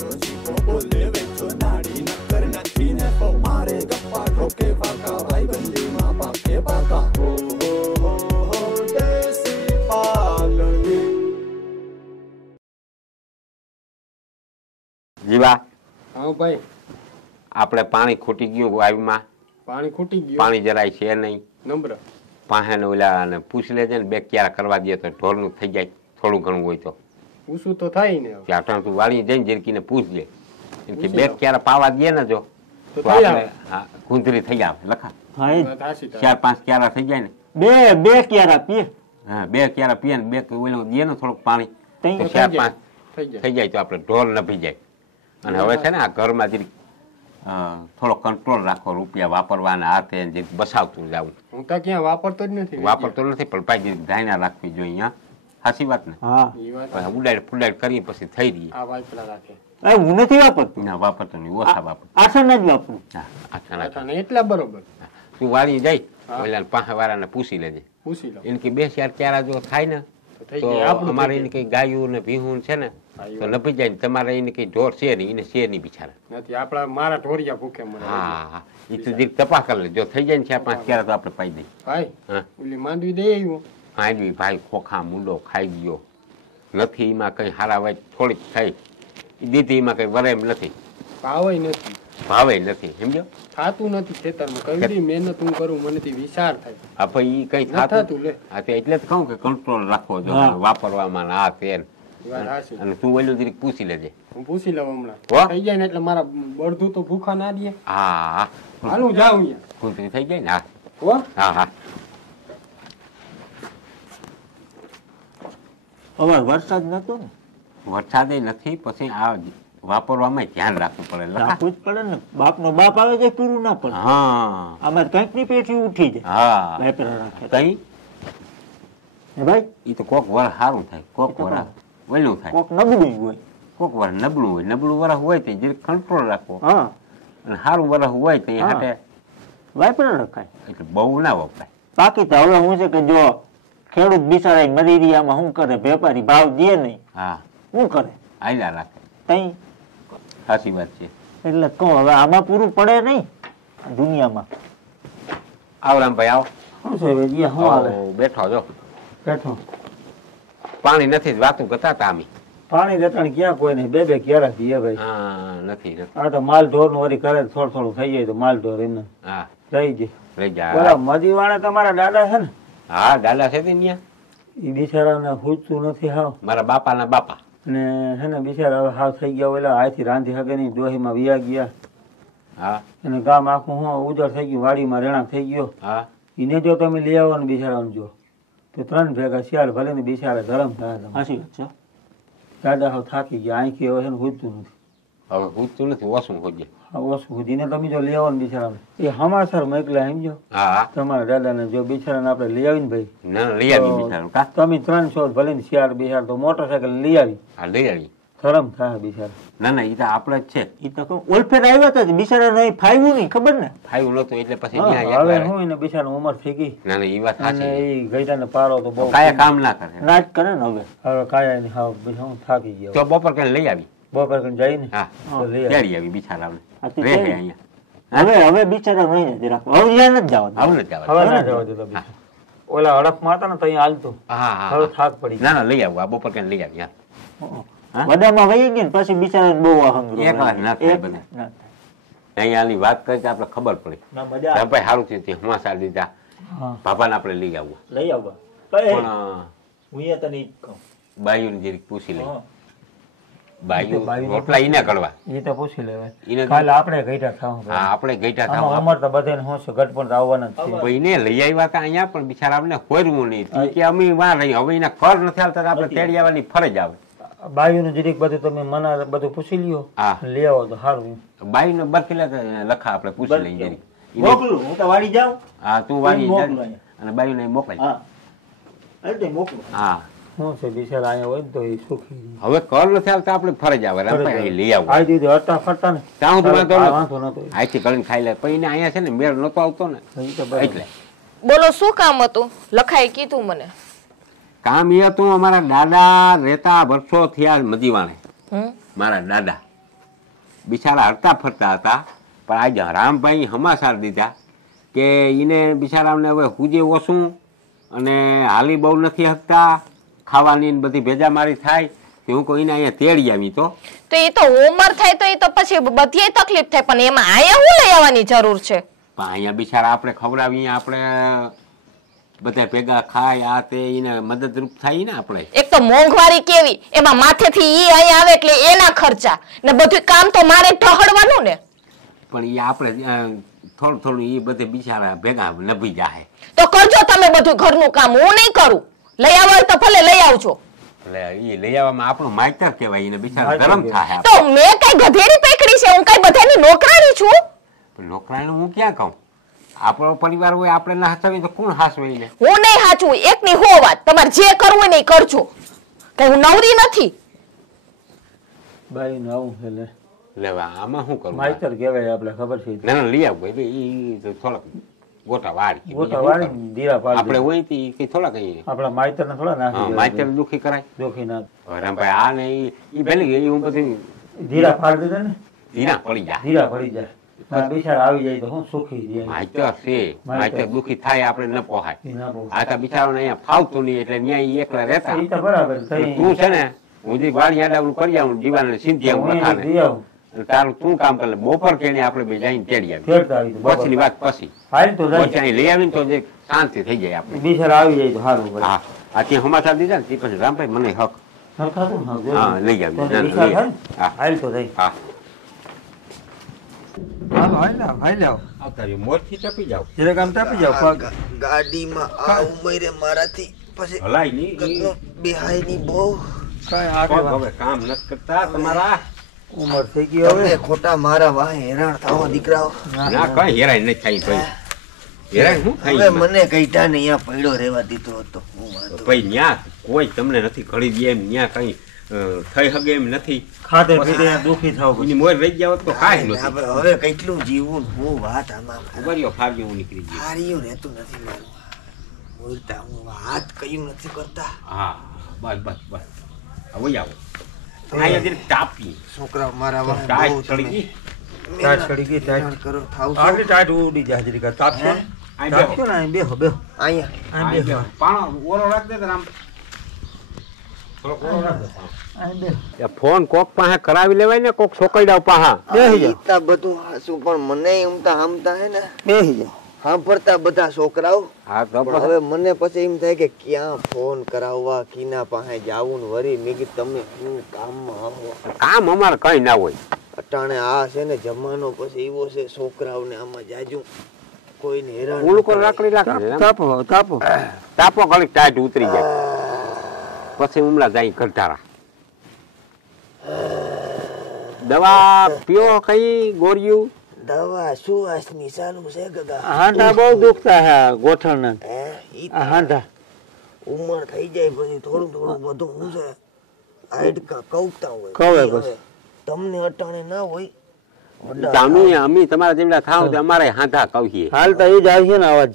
જીવા હા ભાઈ, આપણે પાણી ખૂટી ગયું વાયુમાં. પાણી ખૂટી ગયું, પાણી જરાય છે નહીં. નંબર પાહે ઓલા ને પૂછ લેજે ને, બે ક્યારા કરવા દે તો ઢોરનું થઈ જાય. થોડું ઘણું હોય તો પૂછું તો થાય ને. ત્યાં તું વાળી જઈને જિરકીને પૂછજે કે બે ક્યારા પાવા દે ને જો તો તો આપણે ગુંદરી થઈ આવે. લખા 4-5 ક્યારા થઈ જાય ને, બે ક્યારા પીએ. હા 2 ક્યારા પીએ ને 2 ઓલું દે ને થોડુંક પાણી, તો થઈ 4-5 જાય. થઈ જાય તો આપણે ઢોર નભી જાય. અને હવે છે ને આ ઘરમાં જરીક થોડો કંટ્રોલ રાખો, રૂપિયા વાપરવાના હાથે જે બસાવતું જવું. હું તો ક્યાં વાપરતો જ નથી. વાપરતો નથી પણ ભાઈ ધાયના રાખવી જોઈએ. સાચી વાત ને? હા ઉડાડ ફુડાડ કરી પછી થઈ રહી. આ વાપરા રાખે. હું નથી વાપરતો. ના વાપરતો નહીં, ઓછા વાપર. આસન જ વાપરું. હા એટલા બરોબર. તું વાળી જાય ઓલા પાસે વાળાને પૂછી લેજે. પૂછી લો. એને કે 2-4 ક્યારા જો થાય ને તો અમારે એને કઈ ગાયું ને ભીહું છે ને તો નભી જાય. તમારે એને કઈ ઢોર છે નહીં, એને છે નહીં બિચારા. નથી આપડા મારા ઢોરિયા ભૂખે મને. હા એ તો જીક તપાસ કરી લે. જો થઈ જાય ને 4-5 ક્યારા તો આપણે પાઈ દઈએ. ભાઈ હા ઓલી માંડવી દઈ આવ્યો. માંડવી ભાઈ ખોખા મુંડો ખાઈ ગયો નથી. એમાં કઈ હારા વાય થોડીક થઈ દીધી, એમાં કઈ વરે એમ નથી. ભાવે નથી, ભાવે નથી. સમજો? થાતું નથી ખેતરમાં. કઈ બધી મહેનત હું કરું, મને વિચાર થાય. હા ભાઈ કઈ થાતું લે. હા એટલે જ કહું કે કંટ્રોલ રાખવો જો વાપરવામાં. આ તેલ અને તું ઓલું જરીક પૂછી લેજે. હું પૂછી લઉં હમણાં. થઈ જાય ને એટલે મારા બળધું તો ભૂખા ના દે. હા હાલું જાઉં ખૂંતરી થઈ જાય ને. હા હો હા હા. હવે વરસાદ નતો ને, વરસાદ નથી. પછી આ વાપરવામાં ધ્યાન રાખવું પડે. રાખવું જ પડે ને. બાપ નો બાપ આવે છે પૂરું ના પડે. હા અમારે કંઈક ની પેટી ઉઠી જાય. હા વાપરા રાખે કઈ ભાઈ. એ તો કોક વર સારું થાય, કોક વર ઓલું થાય, કોક નબળું હોય, કોક વર નબળું હોય. નબળું વરસ હોય તો જે કંટ્રોલ રાખવો. હા અને સારું વરસ હોય તો એ હાટે વાપરા રખાય. એટલે બહુ ના વપરાય. બાકી તો હવે હું છે કે જો ખેડૂત બિચારા મલેરિયામાં શું કરે, વેપારી ભાવ દે નહીં. હા શું કરે? આયલા રાખે. તઈ સાચી વાત છે. એટલે કહું હવે આમાં પૂરું પડે નહીં દુનિયામાં. આવો રામભાઈ આવો. બેઠો જો બેઠો. પાણી નથી વાતું કરતા હતા અમે. પાણી રેતાણ ક્યાં કોઈ નહીં. બે ક્યારા પીએ ભાઈ. હા નથી. આ તો માલ ઢોર નું વળી કરે થોડું થોડું થઈ જાય તો માલ ઢોર એને હા રહી જાય. લઈ જા. બોલા મજી વાળા તમારા દાદા છે ને? હા દાદા છે ત્યાં. એ બિચારાને પૂછતું નથી હાવ. મારા બાપાના બાપા ને છે ને બિચારા હવે હાવ થઈ ગયા. ઓલા હાથી રાંધી હગે નહીં, ડોહીમાં વિયા ગયા. હા એને ગામ આખું હું ઉજળ થઈ ગયું, વાડીમાં રેણાક થઈ ગયો. હા એને જો તમે લઈ આવો ને બિચારાને જો તો 3 ભેગા શિયાળ ભલે ને બિચારા ધરમ થાય. હાચી વાત છે. દાદા હાવ થાકી ગયા. આંખી હવે છે ને પૂછતું નથી. હવે પૂછતું નથી. ઓછું હોજે. ઓછું સુધી તમે જો લઈ આવો ને બિચારાને એ હમાસર મોકલ્યા સમજો. હા તમારા દાદાને જો બિચારાને આપણે લઈ આવીને ભાઈ ના લઈ આવી બિચારું. કા તમે 300 ભલે ને શિયાળ બિચાર તો મોટરસાયકલ લઈ આવી. હા લઈ આવી. ધરમ થાય બિચારા. ના ના એ તો આપણે જ છે. એ તો ઓલફેર આવ્યા હતા બિચારા નહીં ફાવ્યું નહીં ખબર ને. ફાવ્યું નતું એટલે પછી હવે હું એને બિચારા ઉંમર થઈ ગઈ. ના ના એ વાત સાચી. એ ગઈટાને પારો તો બહુ કાયા કામ ના કરે. ના જ કરે ને હવે. હવે કાયા ની હા હું થાકી ગયો. તો બપોર કઈ લઈ આવી. બપોર કરીને જઈને હા લઈ ક્યારે આવી બિચારા આવી. અહીંયા હવે બિચારા નહીં જરાક હવે ત્યાં નથી જવા. હવે નથી હવે ના જવા દેતો. ઓલા હડફમાં હતા ને તો અહીંયા હાલતું. હા હવે થાક પડી. ના ના લઈ આવું. આ બપોર કઈ લઈ આવી. બધામાં વહી ગઈ ને પછી બિચારા બહુ અહંગ. એક વાર ના થાય બધા. અહીંયાની વાત કરી આપણે ખબર પડી. ભાઈ સારું થયું તે હમાસા દીધા. બાપાને આપણે લઈ આવવું. લઈ આવવા પણ હું તને ઈ કહું બાયુને જરીક પૂછી લઈ. બાયુ રોટલા ઈને કડવા. એ તો પૂછી લેવાય. કાલે આપણે ગઈઠા ખાવું. હા આપણે ગઈઠા ખાવું. અમાર તો બધાને હું છે ગટ પણ આવવાના જ છે. એને લઈ આવ્યા હતા અહીંયા પણ બિચારા આપણે ખોરવું નહીં કે અમે વાર રહી. હવે એના ઘર નથી આવતા આપણે તેડી આવવાની ફરજ આવે. બાયુનું જરીક બધું તમે મના બધું પૂછી લ્યો. લઈ આવો તો સારું. બાયુને બરકી લખા આપણે પૂછી લઈ જરીક. મોકલું હું તો વાડી જાઉં. હા તું વાડી જા અને બાયુને મોકલાય. હા એટલે મોકલું. હા શું છે બિચારા અહીંયા હોય તો એ સુખી. હવે ઘર નથી આવતા આપણે ફરજ આવે. લઈ આવું. આ દીધી હરતા ફરતા ને ત્યાં વાંધો નતો. આથી કરીને ખાઈ લે. પછી અહીંયા છે ને મેળ નતો આવતો ને એટલે. બોલો શું કામ હતું? લખાઈ કીધું મને. કામ એ હતું અમારા દાદા રહેતા વર્ષો થયા મજીવાણે. મારા દાદા બિચારા હરતા ફરતા હતા, પણ આજે રામભાઈ સમાચાર દીધા કે એને બિચારાને હવે હુજે ઓછું અને હાલી બહુ નથી શકતા, ખાવાની ને બધી ભેજામારી થાય, હું કોઈ એને અહીંયા તેડી આવી તો એ તો ઉંમર થાય તો એ તો પછી બધી તકલીફ થાય, પણ એમાં અહીંયા હું લઈ આવવાની જરૂર છે? પણ અહીંયા બિચારા આપણે ખવડાવીએ, આપણે બધા ભેગા ખાય, આ તે એને મદદરૂપ થાય ને આપણે. એક તો મોંઘવારી કેવી, એમાં માથેથી ઈ અહીંયા આવે એટલે એના ખર્ચા ને બધું કામ તો મારે ઢહડવાનું ને. પણ એ આપણે થોડું થોડું એ બધે બિચારા ભેગા નભી જાય. તો કરજો તમે બધું ઘરનું કામ, હું નહીં કરું. લઈ આવો હોય તો ભલે લઈ આવજો. એટલે એ લઈ આવવામાં આપણું માયતર કહેવાય, એને બિચારા ગરમ થાય. તો મેં કઈ ગધેડી પકડી છે? હું કઈ બધાની નોકરાણી છું? નોકરાનું હું ક્યાં કહું? આપણો પરિવાર હોય, આપણે ના હાચવીએ તો કોણ હાચવે એને? હું નહીં હાચું, એકની હો વાત. તમારે જે કરવું હોય ને એ કરજો, કઈ હું નવરી નથી. બાઈ નું આવું છે લે લેવા આમાં શું કરવું? માઈતર કહેવાય, આપણે ખબર છે. ના ના લઈ આવું ભાઈ, એ થોડાક ગોટા વાળી ગોટા વાળી દીરા પાડી આપણે હોય કઈ થોડા કઈ આપણા માઈતર ને થોડા નાખી માઇતર દુખી કરાય, દુખી ના. રામભાઈ આ ને એ ભેલી ગઈ, હું બધી દીરા પાડી દીધા ને, ધીરા પડી જાય. દીરા પડી જાય. બિચારા આવી જાય તો હું સુખી જાય. માઇતર છે, માઇતર દુખી થાય આપણે ન પોહાય. ઈ ના બહુ. આ તો બિચારાને અહીંયા ફાવતું નહીં એટલે ન્યાય એકલા રહેતા. ઈ તો બરાબર થઈ. તું છે ને, હું જે વાડી આડાવડું કરી આવું, જીવાને સિંધી આવું હું બધાને. જઈ આવું. તારું તું કામ કરે, બપોર કેને આપણે બે જઈને તેડી આવી. ફેરતા આવી તો પછીની વાત પછી હાલ તો જાય. પછી અહીં લઈ આવીને તો જે શાંતિ થઈ જાય આપણે. બિચારા આવી જાય તો સારું પડે. હા આ ત્યાં સમાચાર દીધા ને તે પછી રામભાઈ મને હક. સરખાતું ને, હા, હા લઈ આવી. તો વિચાર થાય ને? હા હાલ તો જાય. હા હાલો હાલ આવ. આવતા રહ્યો, મોરથી ટપી જાવ. જરાક આમ તાપી જાવ પગ. ગાડીમાં આ ઉંમરે મારાથી પછી હલાય નહીં ઘરનું બેહાયની બહુ કાંઈ પગ આગળ હવે કામ નથી કરતા તમારા. ઉંમર થઈ ગઈ હવે. તમે ખોટા મારા વાહ હેરાન થાઓ દીકરાઓ. ના કઈ હેરાન નથી થાય ભાઈ. હેરાન શું હવે થાય? મને કઈટા ને અહીંયા પડ્યો રહેવા દીધો હતો હું વાંધો. ભાઈ ન્યા કોઈ તમને નથી ખડી દે એમ, ન્યા કઈ થઈ શકે એમ નથી. ખાધે પીધે દુખી થાવ એની મોર રહી ગયા હોત તો કાંઈ નથી. આપણે હવે કેટલું જીવવું હું વાત આમાં ઉભર્યો ફાવ્યો હું નીકળી ગયો. હાર્યું રહેતું નથી મારું. બોલતા હું વાત કયું નથી કરતા. હા બસ બસ બસ હવે આવો. અહીંયા જરીક તાપી છોકરાઓ મારા વાહ ટાઈટ બહુ ચડી ગઈ. ટાઈટ ચડી ગઈ, ટાઈટ. હેરાન કરો થાવ છો. આગળ ટાઈટ ઉડી જાય જરીક. તાપશો ને? અહીં તાપશો ને? અહીં બેહો બેહો. અહીંયા અહીં બેહો. પાણો ઓરો રાખ દે રામ. થોડોક ઓરો રાખ દે. અહીં બેહો. ફોન કોક પાસે કરાવી લેવાય ને, કોક છોકરડાવ પાસે. બેહી જાઓ. ઈતા બધું હાસું પણ મને હમતા હે ને બેહી જાઓ. સાંભળતા બધા છોકરાઓ. હા તો પણ હવે મને પછી એમ થાય કે ક્યાં ફોન કરાવવા, કીના પાસે જાવું ને વરી મેં કીધું તમે શું કામમાં આવો. કામ અમારે કઈ ના હોય. અટાણે આ છે ને જમાનો પછી એવો છે છોકરાઓને આમાં જાજુ કોઈને હેરાન ઓલું કોઈ રાખડી રાખે. તાપો તાપો. તાપો ઘડીક ટાઈટ ઉતરી જાય પછી ઉમલા જાય ઘટારા. દવા પીઓ કઈ ગોળિયું. દવા શું આસની ચાલુ છે ગગા? હાંડા બહુ દુખતા હે ગોઠણના. હે ઈ આ હાંડા. ઉંમર થઈ જાય પછી થોડું થોડું બધું હું છે આઈડકા કવતા હોય. કવે હવે પછી. તમને અટાણે ના હોય અમે તમારા જેવડા થાવ અમારે હાંધા કહીએ. હાલતા એ જ આવશે ને અવાજ.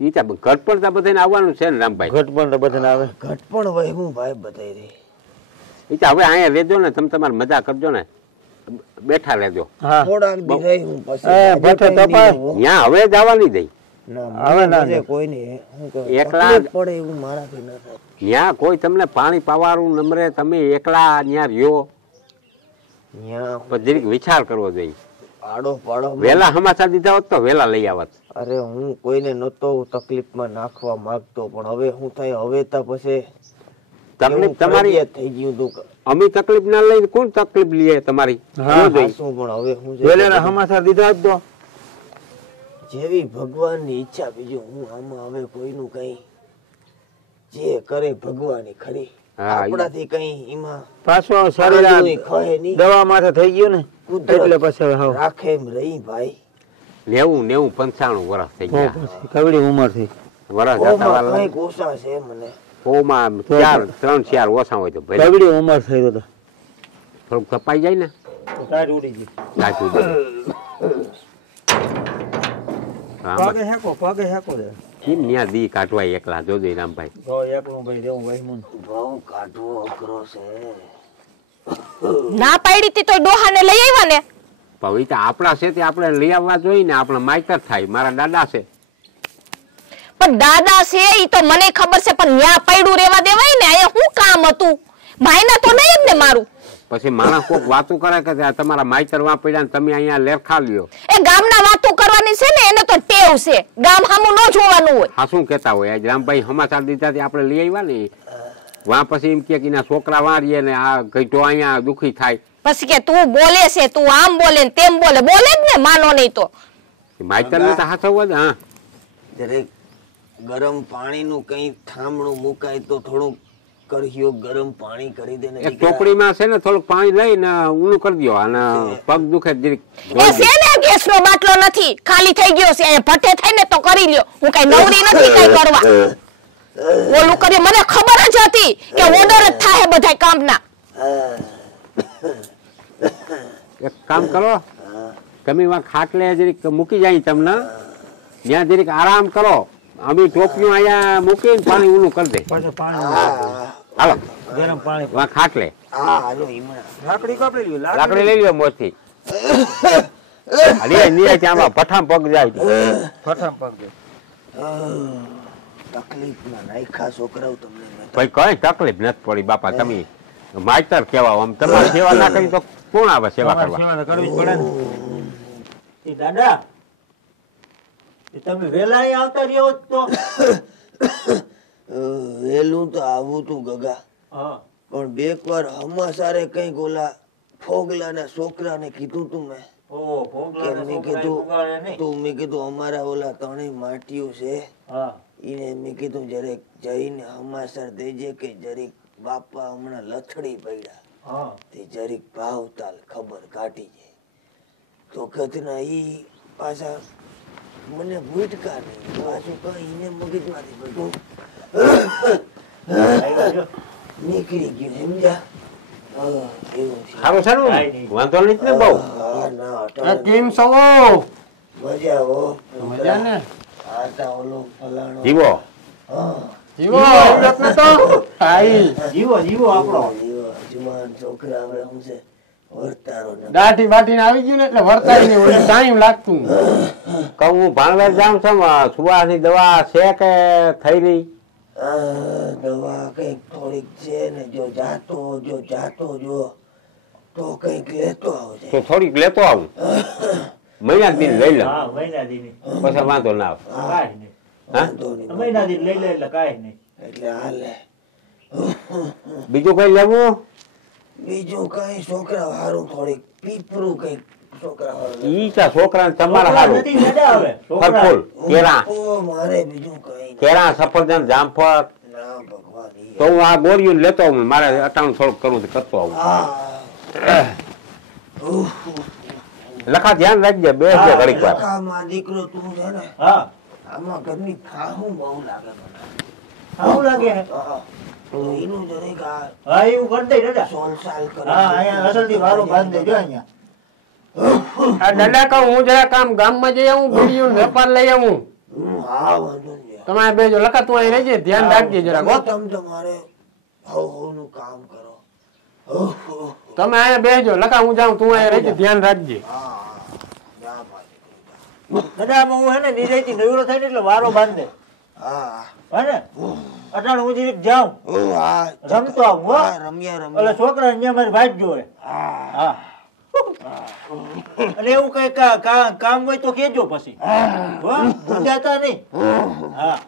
ઈ તો ઘટપણ તો બધાને આવવાનું છે ને રામભાઈ. ઘટ પણ બધાને આવે. ઘટપણ હોય હું ભાઈ બતાવી રહી. ઈ તો હવે અહીંયા રહેજો ને, તમે તમારી મજા કરજો ને, બેઠા રહેજો. હા. થોડાક દી રહી હું પછી એ ભઠ્ઠો તપાસ. ત્યાં હવે જવાની દઈ. હવે ના ના કોઈને હું કહું એકલા તકલીફ પડે એવું મારાથી ન થાય. ત્યાં કોઈ તમને પાણી પાવાનું નમરે, તમે એકલા ત્યાં રહ્યો, ન્યા પણ જરીક વિચાર કરવો જોઈએ. પાડો વેલા સમાચાર દીધા હોત તો વેલા લઈ આવત. અરે હું કોઈને નતો તકલીફમાં નાખવા માંગતો પણ હવે શું થાય હવે તો પછી તકલીફ તમારી થઈ ગયું તું. અમે તકલીફ ના લઈને કોણ તકલીફ લઈએ તમારી? હા, ન જોઈ. શું પણ હવે હું વેલેના સમાચાર દીધા જ તો. જેવી ભગવાનની ઈચ્છા, બીજું હું આમાં હવે કોઈનું કઈ જે કરે ભગવાનની ખરી. હા, આપણાથી કઈ એમાં પાછો શરીર ખહે નહીં. દવા માથે થઈ ગયું ને એટલે પછી હવે હાવ. રાખે એમ રહી ભાઈ. 90, 95 વર્ષ થઈ તો ગયા. પછી કવડી ઉંમર થઈ. વર્ષ જતા ઓમાં વાળા કઈક ઓછા છે મને. ઓમાં 3-4 ઓછા હોય તો ભલે કવડી ઉંમર થઈ તો થોડુંક કપાઈ જાય ને. ટાઈટ ઉડી ગઈ. સાચું છે. પગે હેકો દે. કેમ ન્યા દી કાઢવા એકલા જોજો રામભાઈ. તો એકલું ભાઈ દેવું ભાઈ મુન. બહુ કાઢવો અઘરો છે. ના પાડી હતી તો ડોહાને લઈ આવ્યા ને. ભાઈ તો આપણા છે તે આપણે લઈ આવવા જોઈએ ને, આપણે માયતર થાય. મારા દાદા છે. પણ દાદા છે ઈ તો મને ખબર છે, પણ ન્યા પાડ્યું રેવા દેવાય ને. અહીંયા શું કામ હતું? ભાઈના તો નહીં જ ને મારું. પછી માણસ કોક વાતું કરે કે તમારા માયતર વાં પડ્યા ને તમે અહીંયા લેરખા લ્યો. એ ગામના વાતો કરવાની છે ને, એને તો ટેવ છે. ગામ સામું ન જોવાનું હોય. હા શું કેતા હોય? આજ રામભાઈ સમાચાર દીધાથી આપણે લઈ આવ્યા ને વાં, પછી એમ કે એના છોકરા વાળીએ ને આ ઘટો અહીંયા દુખી થાય. પછી કે તું બોલે છે, તું આમ બોલે ને તેમ બોલે. બોલે જ ને, માનો નહીં તો. માયતર ને તો હાથવવા જ. હા દરેક ગરમ પાણીનું કઈ થાંભણું મુકાય તો થોડું કર્યો ગરમ પાણી કરી દે ને. એક ટોપડીમાં છે ને થોડુંક પાણી લઈને ઊનું કરી દો અને પગ દુખે જરીક. એ છે ને ગેસનો બાટલો નથી, ખાલી થઈ ગયો છે. ભઠ્ઠે થાય ને તો કરી લ્યો. હું કઈ નવરી નથી કઈ કરવા. ઓલું કરી મને ખબર જ હતી કે ઓર્ડર જ થાય બધા કામના. એક કામ કરો, તમે વાં ખાટલે જરીક મૂકી જાય તમને, ત્યાં જરીક આરામ કરો. અમે ટોપીઓ અહીંયા મૂકીને પાણી ઊનું કરી દે. પછી પાણી હાલો ગરમ પાણી વાં ખાટલે લાકડી કાપી લ્યો. લાકડી લઈ લ્યો મોજથી. આમાં પઠામ પગ જાય. ફઠામ પગ દે. તકલીફમાં નાખ્યા છોકરાઓ તમને. ભાઈ કઈ તકલીફ નથી પડી બાપા. તમે માયતર કેવા, આમ તમારી સેવા ના કરી તો કોણ આવે સેવા કરવા? સેવા કરવી જ પડે ને. એ દાદા તમે વેલા અહીં આવતા રહ્યો તો વેલું તો આવું તું ગગા, હા પણ બેક વાર હમાસારે કઈક ઓલા ફોગલાના છોકરાને કીધું તું મેં. ઓ ભોગલા મેં કીધું મેં કીધું અમારા ઓલા ત્રણેય માટીઓ છે, હા એને મેં કીધું જરેક જઈને હમાસર દેજે કે જરીક બાપા હમણાં લથડી પડ્યા, હા તે જરીક ભાવતાલ ખબર કાઢી જાય તો કથના ઈ પાછા મને ભૂટકા નહીં પાછું કઈ એને મગજમાંથી બધું નીકળી ગયું સમજ્યા. સારું સારું વાંધો નથી ને બહુ. કેમ છો? મજા હો મજા ને? આતા ઓલો ફલાણો જીવો જીવો આવડત ને તો આઈ જીવો જીવો આપણો જુવાન છોકરા હવે હું છે વર્તારો ન દાઢી બાટી આવી ગયું ને એટલે વર્તાઈ ને ઓલી ટાઈમ લાગતું. કહું હું ભાણવેર જાઉં છું, સુવાસની દવા છે કે થઈ રહી? દવા કઈક થોડીક છે ને જો જાતો જો તો કઈક લેતો આવજે. તો થોડીક લેતો આવું. મહિના દિન લઈ લઉં હા મહિના દી પછી વાંધો ના આવે. કાઈ નહીં. વાંધો નહીં. મહિના દી લઈ લે એટલે કાઈ નહીં. એટલે હાલે. બીજું કઈ લેવું? બીજું કઈ છોકરા હારું થોડીક પીપરું કઈક છોકરા હારું. ઈ ચા છોકરા તમારા છોકરા હારું નથી મજા આવે. છોકરા ફળફૂલ કેરા ઓ મારે બીજું કઈ કેરા સફરજન જામફળ. ના ભગવાન ઈ. તો હું આ ગોળીઓ લેતો આવું. મારે અટાણું થોડુંક કરવું તો કરતો આવું. હા લખા ધ્યાન રાખજે. બે ઘડીક વાર. કાકા દીકરો તું છે ને હા આમાં ઘરની ખાહું બહુ લાગે મને. આવું લાગે હે? હા. તો એનું જરીક આ હા એવું કરી દે દાદા. સોલ સાલ કરે. હા અહીંયા અસલથી વારો બાંધી દેજો અહીંયા. આ દાદા કહું હું જરા કામ ગામમાં જઈ આવું, બીડીયું ને વેપાર લઈ આવું. હા વાંધો નહીં. તમારે બે જો લખા તું અહીં રહેજે, ધ્યાન રાખજે જરાક હો. તમે તમારે નું કામ કરો. તમે અહીંયા બેસજો, લખા હું જાઉં, તું અહીંયા રહેજે, ધ્યાન રાખજે. હા જા ભાઈ. દાદા આમાં હું હે ને નિરાયથી નવરો થાય ને એટલે વારો બાંધે. હા હે ને અટાણે હું જીરીક જાઉં ઓ હા રમતો આવું હો. હા, રમ્યા એટલે છોકરા અહીંયા મારી ભાઈ જોવે. હા હા એટલે એવું કઈ કામ હોય તો કેજો પછી હો સમજાતા નહીં. હા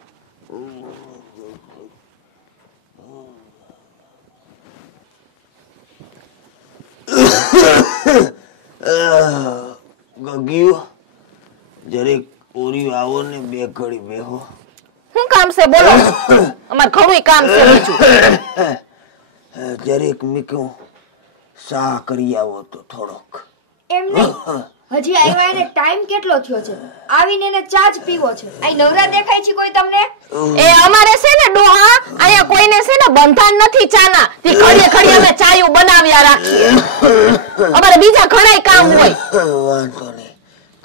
ગગિયો જરીક ઓરી આવો ને બે ઘડી બેહો. શું કામ છે બોલો? અમાર ઘણું કામ છે બીજું. જરીક મીકું સા કરી આવો તો થોડોક. એમ નહીં, હજી આવ્યા એને ટાઈમ કેટલો થયો છે? આવીને એને ચા જ પીવો છે. આ નવરા દેખાય છે કોઈ તમને? એ અમારે છે ને ડોહા, અહીંયા કોઈને છે ને બંધાન નથી ચાના. તે ઘડીએ ઘડીએ અમે ચાયું બનાવ્યા રાખીએ. અમારે બીજા ઘણાય કામ હોય. વાંધો નહીં,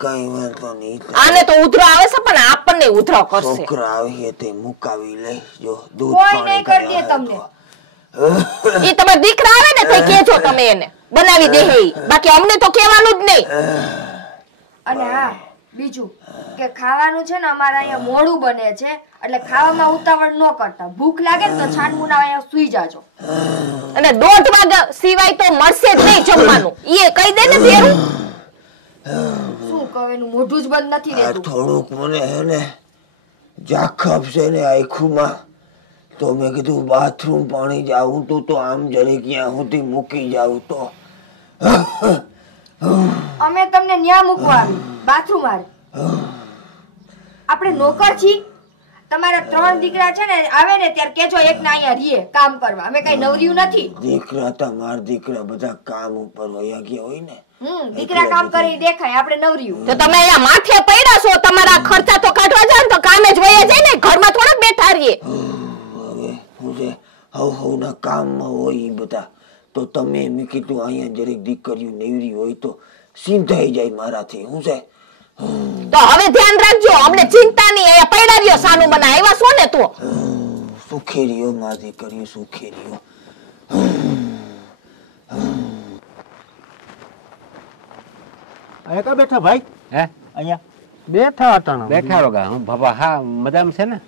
કઈ વાંધો નહીં. આને તો ઉધરો આવે છે પણ આપણને ઉધરો કરશે. છોકરા આવીએ તે મુકાવી લઈ જો દૂધ કોઈ પાણી નહીં કરી દે કઈ આવે તમને. તો. ઈ તમારા દીકરા આવે ને તો કેજો તમે એને. બનાવી દે હે ઈ. બાકી અમને તો કહેવાનું જ નહીં. અને હા બીજું કે ખાવાનું છે ને અમારે અહીંયા મોડું બને છે એટલે ખાવામાં ઉતાવળ ન કરતા. ભૂખ લાગે ને તો છાનમુના અહીંયા સુઈ જાજો. અને 1:30 વાગ્યા સિવાય તો મળશે જ નહીં જમવાનું. ઈ કહી દે ને ભેરું. શું કહે એનું મોઢું જ બંધ નથી આ રહેતું. થોડુંક મને હે ને જાખપ છે ને આખુમાં તો મેં કીધું બાથરૂમ પાણી જાવું તો આમ જરી ક્યાં સુધી મૂકી જાવું તો અમે તમને ન્યા મૂકવા આવી બાથરૂમ આરે. આપણે નોકર છીએ. તમારા 3 દીકરા છે ને આવે ને ત્યારે કેજો એક ના અહીંયા રીએ કામ કરવા. અમે કઈ નવર્યું નથી. દીકરા તમાર દીકરા બધા કામ ઉપર વયા ગયા હોય ને. દીકરા કામ કરી દેખાય આપણે નવર્યું. તો તમે અહીંયા માથે પડ્યા છો, તમારા ખર્ચા તો કાઢવા જાવ તો કામે જ વયા જાય ને, ઘરમાં થોડા બેઠા રહીએ. હવે હું છે હવના કામમાં હોય ઈ બધા તો તમે મેં કીધું અહીંયા જરીક દીકરીઓ નેવરી હોય તો સિંધાઈ જાય મારાથી. હું છે તો હવે ધ્યાન રાખજો, અમને ચિંતા નહીં. અહીંયા પડ્યા રહ્યો સાનું બના આવ્યા છો ને તો. સુખી રહ્યો મારી દીકરીઓ, સુખી રહ્યો. અહીંયા કા બેઠા ભાઈ? હે અહીંયા બેઠા હતા બેઠા રોગા હું બાપા. હા મજામાં છે ને?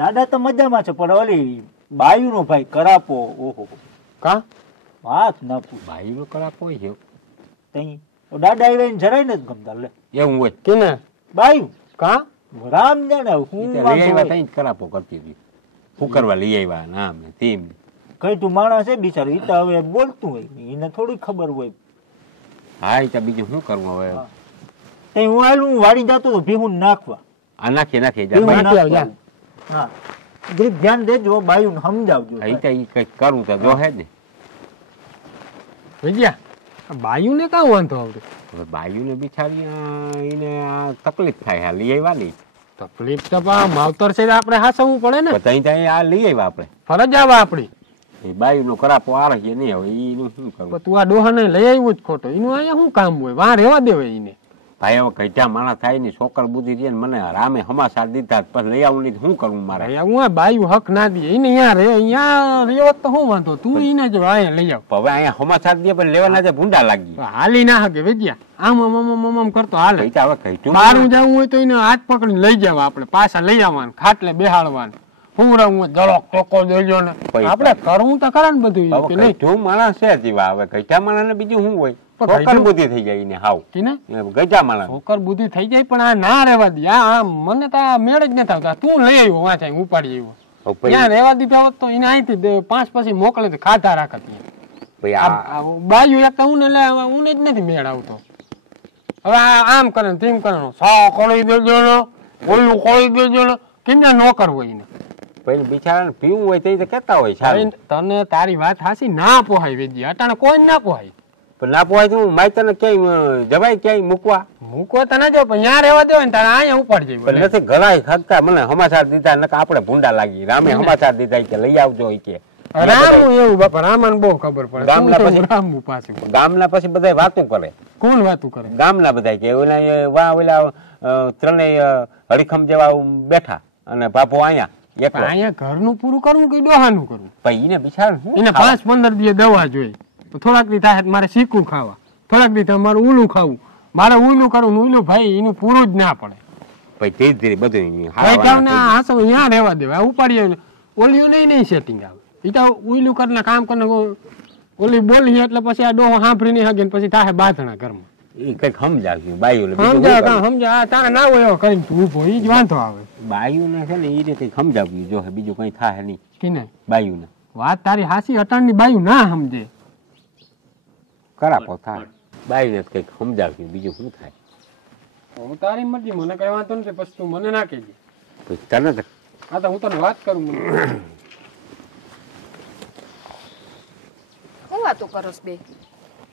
દાદા તો મજામાં છે પણ ઓલી બાયુનો ભાઈ કરાપો. ઓહો કા વાત ના પૂછ. ભાઈ નો કરાપ હોય છે તઈ દાદા આવ્યા જરાય નથી ગમતા. લે એવું હોય કેને બાયુ કા રામ જાણે હું લઈ વાંધો આવ્યા હોય. ત્યાં જ કરાપો કરતી હતી. શું કરવા લઈ આવ્યા નામ ને તેમ. કઈ તું માણસ છે બિચારો, ઈ તો હવે બોલતું હોય એને થોડી ખબર હોય. હા એ તો બીજું શું કરવું હવે. તઈ હું આલું વાડી જતો તો ભીહું નાખવા. આ નાખી નાખી ભીહું જાય. નાખવા. હા જરીક ધ્યાન દેજો, બાયુને સમજાવજો. એ તો ઈ કંઈક કરવું તો જો હે ને. વિજયા બાયુ ને કાં વાંધો આવડે? હવે બાયુને બિચારી એને આ તકલીફ થાય. આ લઈ આવ્યા નહીં તકલીફ તો માવતર છે આપણે હાસવું પડે ને. ત્યાં ત્યાં આ લઈ આવ્યા આપણે. ફરજ આવે આપડી. એ બાયુનો કરાપો આ રહે નહીં. હવે એનું શું કરવું? તું આ ડોહાને લઈ આવ્યું જ ખોટો. એનું અહીંયા શું કામ હોય? વાં રહેવા દેવાય એને. ભાઈ હવે કઈટા માણસ થાય ને છોકર બુદ્ધિ છે ને મને રામે હમાસાર દીધા પછી લઈ આવું નહીં શું કરવું મારે? અહીંયા હું આ બાયુ હક ના દે એને અહીંયા રહે. અહીંયા રહ્યો તો શું વાંધો? તું એને જો અહીંયા લઈ આવ. હવે અહીંયા હમાસાર દે પણ લેવાના છે ભૂંડા લાગી. હાલી ના હકે વિજયા. આમ આમ આમ આમ આમ કરતો હાલે. કઈટા હવે કઈટું બહારું જવું હોય તો એને હાથ પકડીને લઈ જવા. આપણે પાછા લઈ આવવાનું, ખાટલે બેહાડવાનું, પૂરાવું દળક ટોકો દેજો ને. આપણે કરવું તો ખરા ને બધું કે નહીં? કઈટું માણસ છે જીવા. હવે કઈટા માણસ ને બીજું શું હોય? છોકર બુદ્ધિ થઈ જાય ને હાવ ગજા માણસ. છોકર બુદ્ધિ થઈ જાય પણ આ ના રહેવા દે. આ મને તો આ મેળ જ નથી આવતા. તું લઈ આવ્યો વાંચા ઉપાડી આવ્યો. ત્યાં રહેવા દીધા હોત તો એને અહીંથી 5 પછી મોકલે ખાધા રાખત. બાજુ એક તો હું ને હું જ નથી મેળ આવતો. હવે આમ કરે તેમ કરે, સા ખોળી દેજો ને, ઓલું ખોળી દેજો ને. કેમ નોકર હોય એને પછી બિચારાને પીવું હોય તો કેતા હોય સારું. તને તારી વાત હાસી ના પોહાય વેજી. અટાણે કોઈ ના પોહાય. પણ ના પોહાય તો માયતને ક્યાંય જવાય ક્યાંય મૂકવા તો ના જાવ પણ ત્યાં રહેવા દેવાય ને તારે અહીંયા ઉપાડી જાય. નથી ઘણા ખગતા મને સમાચાર દીધા નકા આપણે ભૂંડા લાગી. રામે સમાચાર દીધા કે લઈ આવજો કે. રામું એવું બાપા, રામાને બહુ ખબર પડે. ગામના પછી રામું પાછું ગામના પછી બધા વાતું કરે. કોણ વાતું કરે? ગામના બધા કે ઓલા વા ઓલા ત્રણેય હરીખમ જેવા બેઠા અને બાપુ અહીંયા અહીંયા ઘરનું પૂરું કરવું કે ડોહાનું કરવું? પછી એને બિચારા એને 5-15 દિવસ દવા જોઈ. થોડાક દી થાય મારે શીખવું ખાવા, થોડાક દી થાય મારે ઊલું ખાવું, મારે ઊલું કરવું. ઊલું ભાઈ એનું પૂરું જ ના પડે. પછી ધીરે ધીરે બધું હાસો અહીંયા રહેવા દેવાય. ઉપાડીએ ઓલિયું નહીં સેટિંગ આવે. એ તો ઉલું કરીને કામ કરીને ઓલી બોલી એટલે પછી આ ડોહો સાંભળી નહીં હગે પછી થાય બાંધણા ઘરમાં. એ કઈક સમજાવ્યું બાયું સમજા તારે ના હોય એવો કરીને તું ઉભો. એ જ વાંધો આવે. બાયું ને છે ને એ રીતે કઈક સમજાવ્યું જો બીજું કઈ થાય નહીં. કે બાયું ને વાત તારી હાસી અટાણની બાયું ના સમજે. કરાપો થાય બાયું ને કઈક સમજાવ્યું બીજું શું થાય? હું તારી મરજી, મને કઈ વાંધો નથી. પછી તું મને ના કહેજે. તને હા તો હું તને વાત કરું. મને શું વાતો કરો છો બે?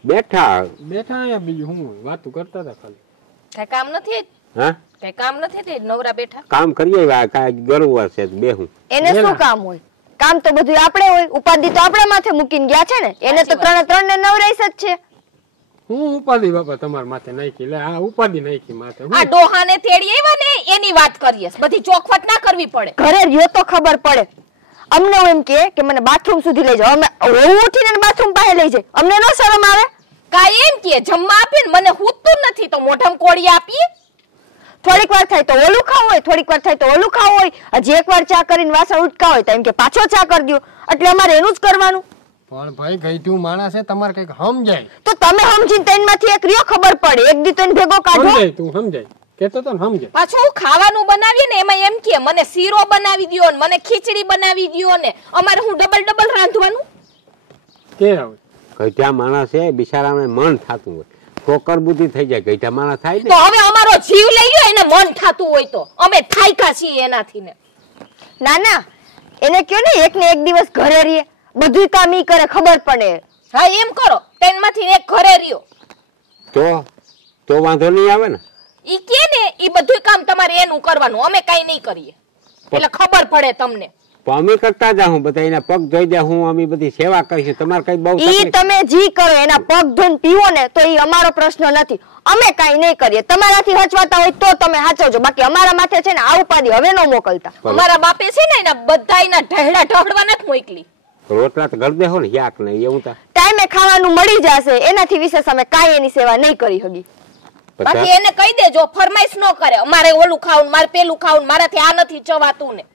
બેઠા અહીંયા બીજું હું વાતો કરતા હતા ખાલી. કઈ કામ નથી? હા કઈ કામ નથી? નવરા બેઠા કામ કરીએ કાંઈ ગરવ હશે બેહું. એને શું કામ હોય? કામ તો બધું આપણે હોય. ઉપાધિ તો આપણા માથે મૂકીને ગયા છે ને. એને તો 3 ને નવરાઈશ જ છે. હું ઉપાધિ બાપા તમારા માથે નાખી. લે આ ઉપાધિ નાખી માથે. આ ડોહાને તેડી આવ્યા ને એની વાત કરીએ. બધી ચોખવટ ના કરવી પડે. ઘરે રહ્યો તો ખબર પડે. અમને એમ કે મને બાથરૂમ સુધી લઈ જાઓ. અમે ઉઠીને બાથરૂમ પાસે લઈ જાય. અમને નો શરમ આવે? કાઈ એમ કે જમવા આપે ને મને હૂતું નથી તો મોઢમ કોળી આપીએ. થોડીક વાર થાય તો ઓલું ખાવું હોય, થોડીક વાર થાય તો ઓલું ખાવું હોય. હજી એકવાર ચા કરીને વાસણ ઉટકા હોય તો એમ કે પાછો ચા કરી દો. એટલે અમારે એનું જ કરવાનું. પણ ભાઈ ગઈઠું માણસ છે, તમારે કઈક સમજાય તો તમે સમજીને તેનમાંથી એક રહ્યો ખબર પડે. એક દી તો એને ભેગો કાઢો. સમજાય, તું સમજાય કેતો તો સમજાય. પાછું ખાવાનું બનાવીએ ને એમાં એમ કે મને શીરો બનાવી દ્યો ને મને ખીચડી બનાવી દ્યો ને અમારે હું ડબલ રાંધવાનું કે હવે ગઈઠા માણસ છે બિચારાને મન થાતું હોય, ઠોકર બુદ્ધિ થઈ જાય. ગઈઠા માણસ થાય ને તો હવે અમારો જીવ લઈ ગયો એને મન થાતું હોય તો અમે થાયકા છીએ એનાથી ને. ના ના, એને કયો ને એક ને એક દિવસ ઘરે રહીએ, બધું કામ ઈ કરે ખબર પડે. હા એમ કરો, તેનમાંથી એક ઘરે રહ્યો તો વાંધો નહીં આવે ને. ઈ કે ને ઈ બધું કામ તમારે એનું કરવાનું, અમે કઈ નહીં કરીએ એટલે ખબર પડે તમને. અમે કરતા જાઉં બધા એના પગ ધોઈ જાય, હું અમે બધી સેવા કરીશું. તમારે કઈ બહુ ઈ તમે જી કરો એના પગ ધોઈને પીવો ને તો ઈ અમારો પ્રશ્ન નથી. અમે કઈ નહીં કરીએ. તમારાથી હચવાતા હોય તો તમે હાચવજો, બાકી અમારા માથે છે ને આ ઉપાધિ હવે ન મોકલતા. અમારા બાપે છે ને એના બધા એના ઢહેડા ઢહડવા નથી મોકલી. રોટલા તો ઘર દેહો ને યાક ને એવું તા ટાઈમે ખાવાનું મળી જશે, એનાથી વિશેષ અમે કાઈ એની સેવા નહીં કરી હગી. બાકી એને કહી દેજો ફરમાઈશ ન કરે, અમારે ઓલું ખાવું, મારે પેલું ખાવું, મારાથી આ નથી ચવાતું ને.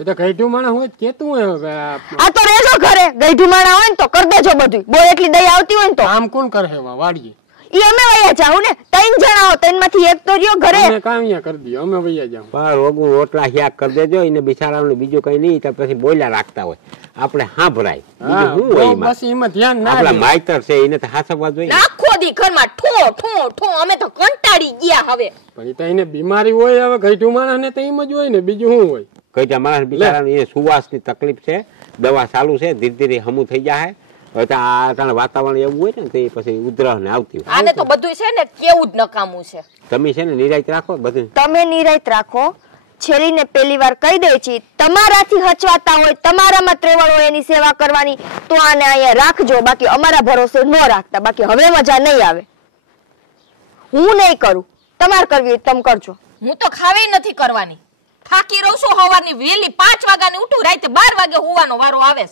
એ તો ગઈઠું માણસ હોય કેતું હોય. આ તો રેજો ઘરે, ગઈઢું માણા હોય ને તો કરી દેજો બધું. બહુ એટલી દયા આવતી હોય ને તો કામ કોણ કરે વાડીએ? ઈ અમે વયા જાવ ને, 3 જણા હો, 3 માંથી એક તો રહ્યો ઘરે. અમે કામિયા કરી દઈએ, અમે વયા જાવ. પર રોગું રોટલા શાક કરી દેજો એને બિચારાને, બીજું કઈ નહીં. તો પછી બોલ્યા રાખતા હોય આપણે સાંભળાય. બીજું શું હોય એમાં? બસ એમાં ધ્યાન ના આપણા માઈતર છે એને તો હાસવવા જોઈએ. આખો દી ઘરમાં ઠો ઠો ઠો, અમે તો કંટાળી ગયા હવે. પણ એ તો એને બીમારી હોય, હવે ગઈઠું માણસ ને તો એમ જ હોય ને, બીજું શું હોય? કઈ માણસ બિચારાને એને સુવાસની તકલીફ છે, દવા ચાલુ છે, ધીરે ધીરે હમું થઈ જાય. હવે તો આ વાતાવરણ એવું હોય ને તો પછી ઉધરસ ને આવતી હોય. આને તો બધું છે ને કેવું જ નકામું છે. તમે છે ને નિરાયત રાખો બધું. તમે નિરાયત રાખો. છેલ્લીને પહેલી વાર કહી દે છે, તમારાથી હચવાતા હોય, તમારામાં ત્રેવડ હોય એની સેવા કરવાની તો આને અહીંયા રાખજો, બાકી અમારા ભરોસે ન રાખતા. બાકી હવે મજા નહીં આવે. હું નહીં કરું, તમારે કરવી હોય તમે કરજો. હું તો ખાવી નથી કરવાની, થાકી રહું છું. સવારની વહેલી 5 વાગ્યાની ઉઠું, રાતે 12 વાગે હોવાનો વારો આવે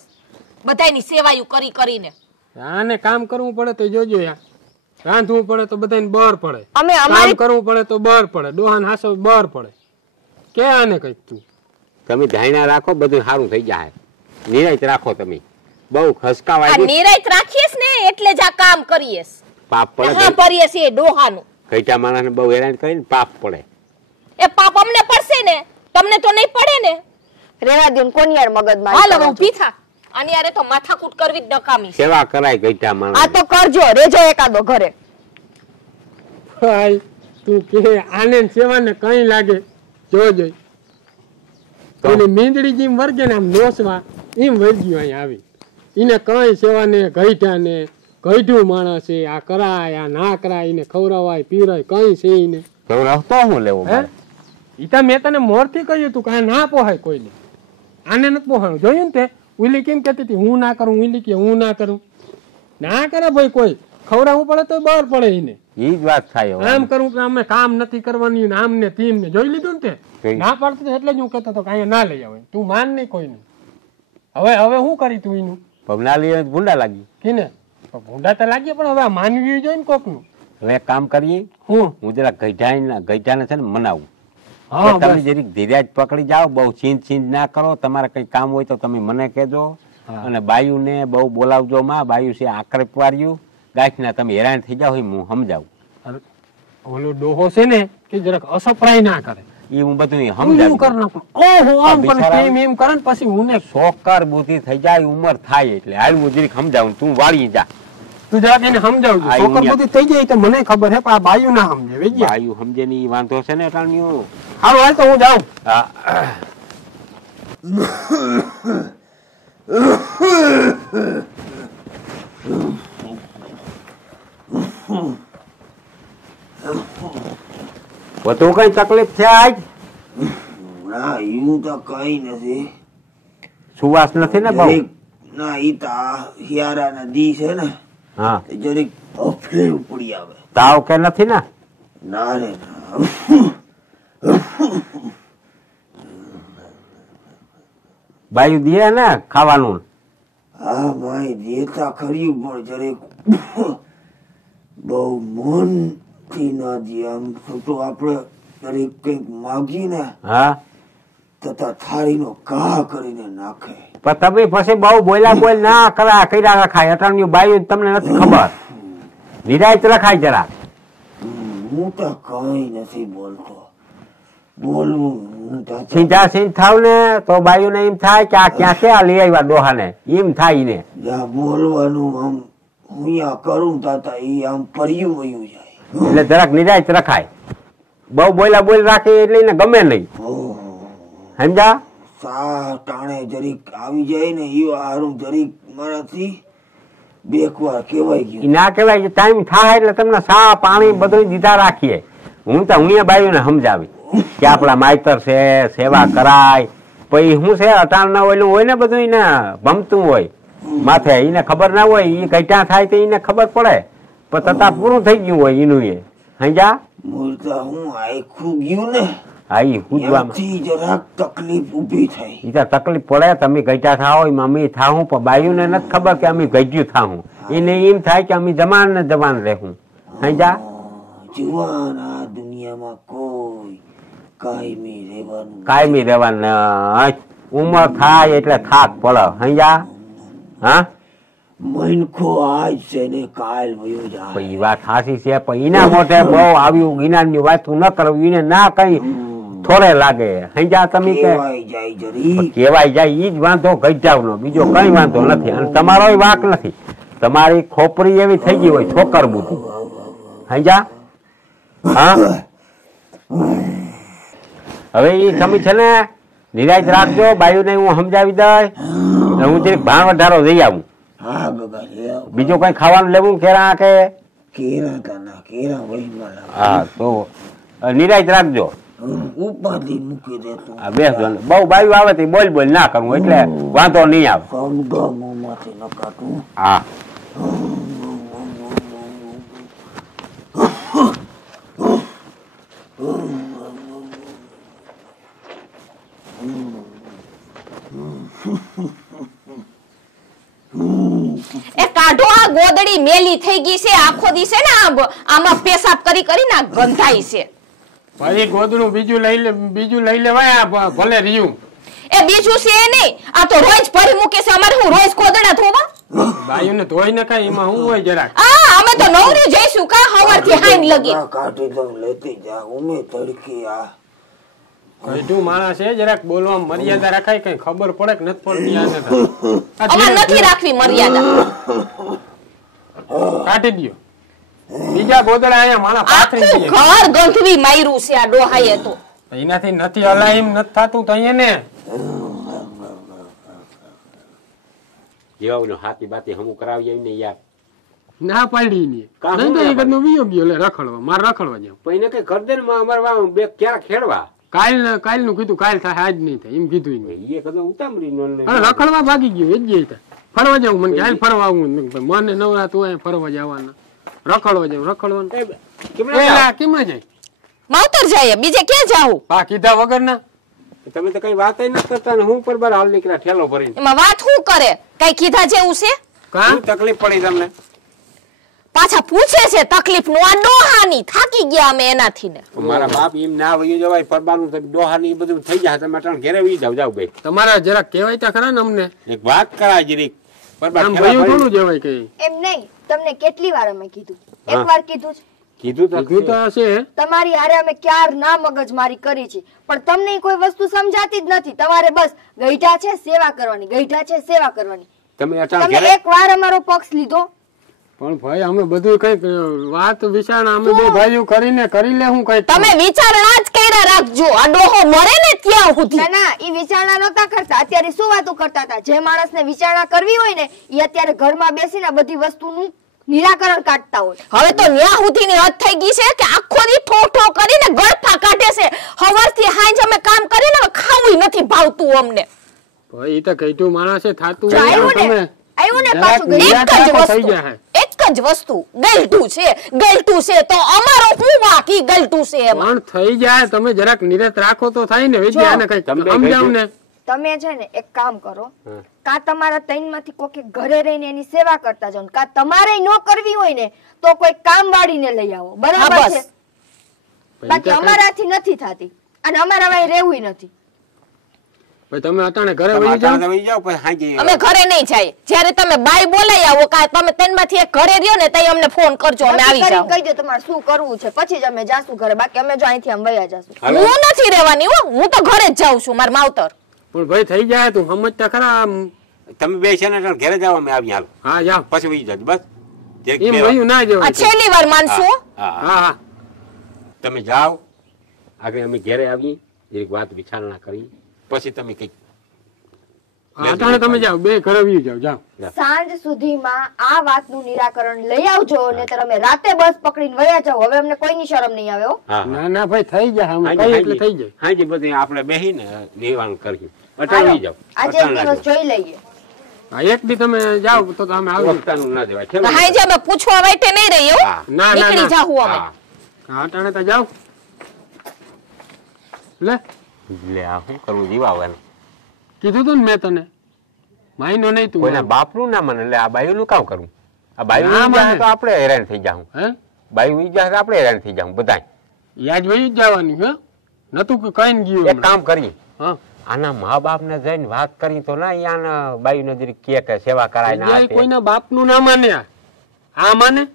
બધાની સેવાયું કરી કરીને. આને કામ કરવું પડે તો જોજો યાર, રાંધવું પડે તો બધાને બર પડે, અમે કામ કરવું પડે તો બર પડે, ડોહાન હાસો બર પડે. કે આને કઈક તું તમે ધાયણા રાખો, બધું સારું થઈ જાય. નિરાયત રાખો તમે, બહુ ખસકાવાય. નિરાયત રાખીએસ ને એટલે જ આ કામ કરીએસ. પાપ પડે. હા કરીએસ એ ડોહાનું. કઈટા માણસને બહુ હેરાન કરીને પાપ પડે. એ પાપ અમને પડશે ને, તમને તો નહીં પડે ને. રેવા દો કોની યાર મગજમાં. હાલ હવે ઊભી થા, આની યારે તો માથાકૂટ કરવી જ નકામી. સેવા કરાય કઈટા માણસ. આ તો કરજો, રેજો એકાદો ઘરે. ભાઈ તું કે આને સેવાને કઈ લાગે જોજો. એટલે મીંદડી જેમ વર્ગે ને આમ નોસવા એમ વર્ગ્યું અહીંયા આવી. એને કઈ સેવાને ગઈઠાને, ગઈઠું માણસ છે, આ કરાય આ ના કરાય, એને ખવડાવાય પીરાય કઈ છે એને. રસ્તો હું લેવો ઈતા મેં તને મોરથી કહ્યું તું કે આ ના પોહાય કોઈને, આને નથી પોહાણું. જોયું ને તે ઉલી કેમ કેતી હતી હું ના કરું, ઉલી કે હું ના કરું. ના કરે ભાઈ કોઈ, ખવડાવવું પડે તો બહાર પડે એને. ઈ જ વાત થાય. આમ કરું કે અમે કામ નથી કરવાની, આમ ને તેમ ને જોઈ લીધું ને તે ના પાડતું એટલે જ હું કહેતો હતો કે અહીંયા ના લઈ આવે. તું માન નહીં કોઈ નહીં. હવે શું કરી તું એનું? પગના લઈ ભૂંડા લાગી કેને ભૂંડા તો લાગીએ, પણ હવે માનવી જોઈએ ને કોક નું. હવે કામ કરીએ, હું જરા ગઈઢાને છે ને મનાવું. હા તમે જરીક ધીરજ પકડી જાઓ, બહુ ચીંજ ના કરો. તમારે કઈ કામ હોય તો તમે મને કહેજો. અને બાયુ ને બહુ બોલાવજો. માં બાયુ છે આકરે પાડ્યું ગાંઠ ના, તમે હેરાન થઈ જાવ હું સમજાવું. ઓલો ડોહો છે ને કે જરાક અસપરાય ના કરે, એ હું બધું સમજાવું. એમ કરે ને પછી હું ને સોકર બુદ્ધિ થઈ જાય, ઉંમર થાય એટલે હાલ હું જરીક સમજાવું. તું વાળી જા, તું જરાક એને સમજાવજો. સોકર બુદ્ધિ થઈ જાય તો મને ખબર હે, પણ આ બાયુ ના સમજે. બાયુ સમજે ની વાંધો છે ને ટાણ્યું. હાલો હાલ તો હું જાઉં. વધુ કઈ તકલીફ છે આજ? ના એવું તો કઈ નથી. સુવાસ નથી ને બહુ? ના ઈ તો હિયારાના દી છે ને, હા જરીક અફલે ઉપડી આવે. તાવ કે નથી ને? ના રે ના. બાયુ દે ને ખાવાનું? હા ભાઈ દેતા ખરી, પણ જરીક બહુ મનથી ના દે. આમ તો આપણે દરેક કંઈક માગીને હા તથા થાળીનો ઘા કરીને નાખે. પણ તમે પછી બહુ બોલ ના કર્યા રખાય. અટાણ્યું બાયું તમને નથી ખબર. નિરાયત રખાય જરા. હું તો કઈ નથી બોલતો. બોલવું સીધા સીધ થાવ ને તો બાયું ને એમ થાય કે આ ક્યાં છે, આ લઈ આવ્યા ડોહા ને, એમ થાય ને. બોલવાનું આમ હું કરું તાતા એ આમ પરિયું વયું જાય. એટલે જરાક નિરાયત રખાય. બહુ બોલ રાખે એટલે એને ગમે નહીં. સમજા? સા ટાણે જરીક આવી જાય ને એ હારું જરીક મારાથી બેકવાર કેવાય ગયું. ના કેવાય, ટાઈમ થાય એટલે તમને સા પાણી બધું દીધા રાખીએ. હું બાયું ને સમજાવી કે આપડા માયતર છે, સેવા કરાય. પછી શું છે અટાણ ના ઓલું હોય ને બધું એને ભમતું હોય માથે, એને ખબર ના હોય. એ કઈટા થાય તો એને ખબર પડે, પણ તથા પૂરું થઈ ગયું હોય એનું. એ સમજા? હું આખું ગયું ને હા એ ત્યાંથી જરાક તકલીફ ઊભી થઈ. એ તો તકલીફ પડે. તમે ગઈટા થાવ મમ્મી થાવું, પણ બાયું ને નથી ખબર કે અમે ગઈજ્યું થાવું. એને એમ થાય કે અમે જવાન ને જવાન રહેવું. સમજા? જુવાન આ દુનિયામાં કોઈ કાયમી રહેવાનું. ઉંમર થાય એટલે થાક પડે. સમજા? હા મનખો આજ છે ને કાલ વયો જાય. એ વાત સાચી છે, પણ એના મોઢે બહુ આવ્યું જ્ઞાન ની વાત ન કરવી. એને ના કઈ થોડે લાગે. સમજા? તમે કેવાય જાય ઈ જ વાંધો ગઈજાવ નો, બીજો કઈ વાંધો નથી. અને તમારો વાંક નથી. તમારી ખોપરી એવી થઈ ગઈ હોય છોકર બુદ્ધિ. સમજા? હા હવે ઈ તમે છે ને નિરાશ રાખજો. બાયુ ને હું સમજાવી દઈ. હું જરીક ભાણ વધારો જઈ આવું. બીજું કઈ ખાવાનું લેવું કેરા કે હા તો નિરાશ રાખજો. ઉપાધિ મૂકી દેતો. બેસજો. બહુ બાયુ આવે તો બોલ ના કરવું, એટલે વાંધો નહીં આવે. હા એ કાઢો આ ગોદડી મેલી થઈ ગઈ છે. આખો દી છે ને આમાં પેશાબ કરી કરીને ગંધાઈ છે. ભાઈ ગોદડું બીજું લઈ લેવાય. ભલે રહ્યું એ બીજું છે નહીં, આ તો રોજ ભરી મૂકે છે. અમારે હું રોજ ગોદડા ધોવા બાયું ને ધોઈ નખાય એમાં હું હોય જરાક. અમે તો નવરી જઈશું કા હવારથી હાઈન લગી. કાઢી દઉં લેતી જા ઉમે તડકી. આ કઈટું માણસ છે, જરાક બોલવા મર્યાદા રાખાય. કઈ ખબર પડે કે નથી પડતી. અમારે નથી રાખવી મર્યાદા. કાઢી દયો. બીજા ગોદડા અહીંયા માણા પાથરી દઈએ. ઘર ગંધવી માર્યું છે આ ડોહાએ તો. એનાથી નથી હલાય એમ નથી થાતું તો અહીંયા ને જેવા હાથી બાતી હમું કરાવી ને યાર. ના પાડી ની નહીં તો એક નો વિયો ગયો. લે રખડવા માર રખડવા જાવ. પછી ને કઈ કર દે ને અમાર બે ક્યાં ખેડવા. કાલ નું કીધું કાલ થાય આજ નહીં થાય એમ કીધું. એ કદો ઉતામળી નો રખડવા ભાગી ગયો. એ જ ફરવા જાવ. મને હાલ ફરવા આવું. મને નવરા તું અહીંયા ફરવા જવાના. રખડવા જાવ. રખડવાનું કેમ જાય માવતર જાય. બીજે ક્યાં જાવું? પા કીધા વગર ના. તમે તો કઈ વાત નથી કરતા ને હું પર બાર હાલ નીકળ્યા ઠેલો ભરીને. એમાં વાત શું કરે? કઈ કીધા જેવું છે? કાં તકલીફ પડી તમને? પાછા પૂછે છે તકલીફ નું. આ ડોહાની થાકી ગયા અમે એનાથી ને. મારા બાપ એમ ના વયું જવાય. પરબાનું ડોહાની બધું થઈ જાય. તમે અટાણ ઘરે વી જાવ ભાઈ. તમારા જરા કહેવાય તા ખરા ને અમને. એક વાત કરાય જરીક. પરબાન થોડું જવાય કઈ. એમ નહીં, તમને કેટલી વાર અમે કીધું? એક વાર કીધું છે. કીધું તો હશે. તમારી હારે અમે ક્યાર ના મગજમારી કરી છે, પણ તમને કોઈ વસ્તુ સમજાતી જ નથી. તમારે બસ ગઈઢા છે સેવા કરવાની, ગઈઢા છે સેવા કરવાની. તમે એક વાર અમારો પક્ષ લીધો. પણ ભાઈ અમે બધું કઈક વાત વિચારણા અમે બે ભાઈઓ કરીને કરી લે. હું કઈ તમે વિચારણા જ કર્યા રાખજો. આ ડોહો મરે ને ત્યાં સુધી. ના ઈ વિચારણા નતા કરતા. અત્યારે શું વાતો કરતા હતા? જે માણસને વિચારણા કરવી હોય ને એ અત્યારે ઘરમાં બેસીને બધી વસ્તુનું નિરાકરણ કાઢતા હોય. હવે તો ન્યા સુધીની હદ થઈ ગઈ છે કે આખો દી ઠોઠો કરીને ગળફા કાઢે છે. હવારથી હાંજ અમે કામ કરીને ખાવું નથી ભાવતું અમને. ભાઈ ઈ તો કઈટું માણસે થાતું આવ્યું ને પાછું એક જ વસ્તુ ગલટું છે. ગલટું છે તો અમારો શું બાકી ગલટું છે એમાં. પણ થઈ જાય. તમે જરાક નિરત રાખો તો થાય ને. વિદ્યાને કઈ સમજાવ ને. તમે છે ને એક કામ કરો, કાં તમારા તૈનમાંથી કોકે ઘરે રહીને એની સેવા કરતા જાવ, કાં તમારે ન કરવી હોય ને તો કોઈ કામ વાળીને લઈ આવો, બરાબર છે? બાકી અમારાથી નથી થતી અને અમારા વાય રહેવું નથી. ભાઈ તમે અટાણે ઘરે વહી જાઓ પછી હાજી અમે ઘરે નહીં જાય. જ્યારે તમે બાઈ બોલાઈ આવો કા તમે તનમાંથી એક ઘરે રહ્યો ને તઈ અમને ફોન કરજો, અમે આવી જાવ. કહી દો તમારે શું કરવું છે, પછી જ અમે જાશું ઘરે. બાકી અમે જો અહીંથી આમ વયા જાશું. હું નથી રહેવાની હો, હું તો ઘરે જ જાઉં છું માર માવતર. પણ ભાઈ થઈ જાય તું સમજતા ખરા. તમે બે છે ને ઘરે જાવ, અમે આવી હાલ. હા જાવ પછી વહી જાવ બસ. એમ વયું ના જવાય. આ છેલ્લી વાર માનશો. હા હા તમે જાઓ, આગળ અમે ઘરે આવી એક વાત વિચારણા કરી, પછી તમે કઈક અટાણે તમે જાઓ, બે ઘરે વહી જાવ. જાવ સાંજ સુધીમાં આ વાતનું નિરાકરણ લઈ આવજો, નહીતર અમે રાતે બસ પકડીને વયા જાવ. હવે અમને કોઈની શરમ નહીં આવે હો. ના ના ભાઈ થઈ જાય, અમે કઈ એટલે થઈ જાય. હાજી બધી આપણે બેહીને નિવારણ કરીએ. અટાણે વહી જાવ, આજે એક દિવસ જોઈ લઈએ. હા એક દી તમે જાઓ તો અમે આવી. વખતાનું ના દેવાય. હાઈ જે અમે પૂછવા વાટે નહીં રહી હો. ના નીકળી જાહુ અમે. અટાણે તો જાવ. લે આ શું કરવું જીવાવાનું? કીધું તું ને મેં તને, માયનો નહીં તું. કોઈના બાપનું ના મને, એટલે આ બાયુનું કામ કરવું? આ બાયુ તો આપણે હેરાન થઈ જાઉં. હે બાયુ ઈ જાય આપણે હેરાન થઈ જાઉં બધા. યાદ વહી જ જવાની. હે નતું કે કઈ ગયું. એક કામ કરી, હા આના મા બાપ ને જઈને વાત કરી તો ના, યાના બાયુ ને જરી કે સેવા કરાય ના. કોઈના બાપનું ના માને, આ માને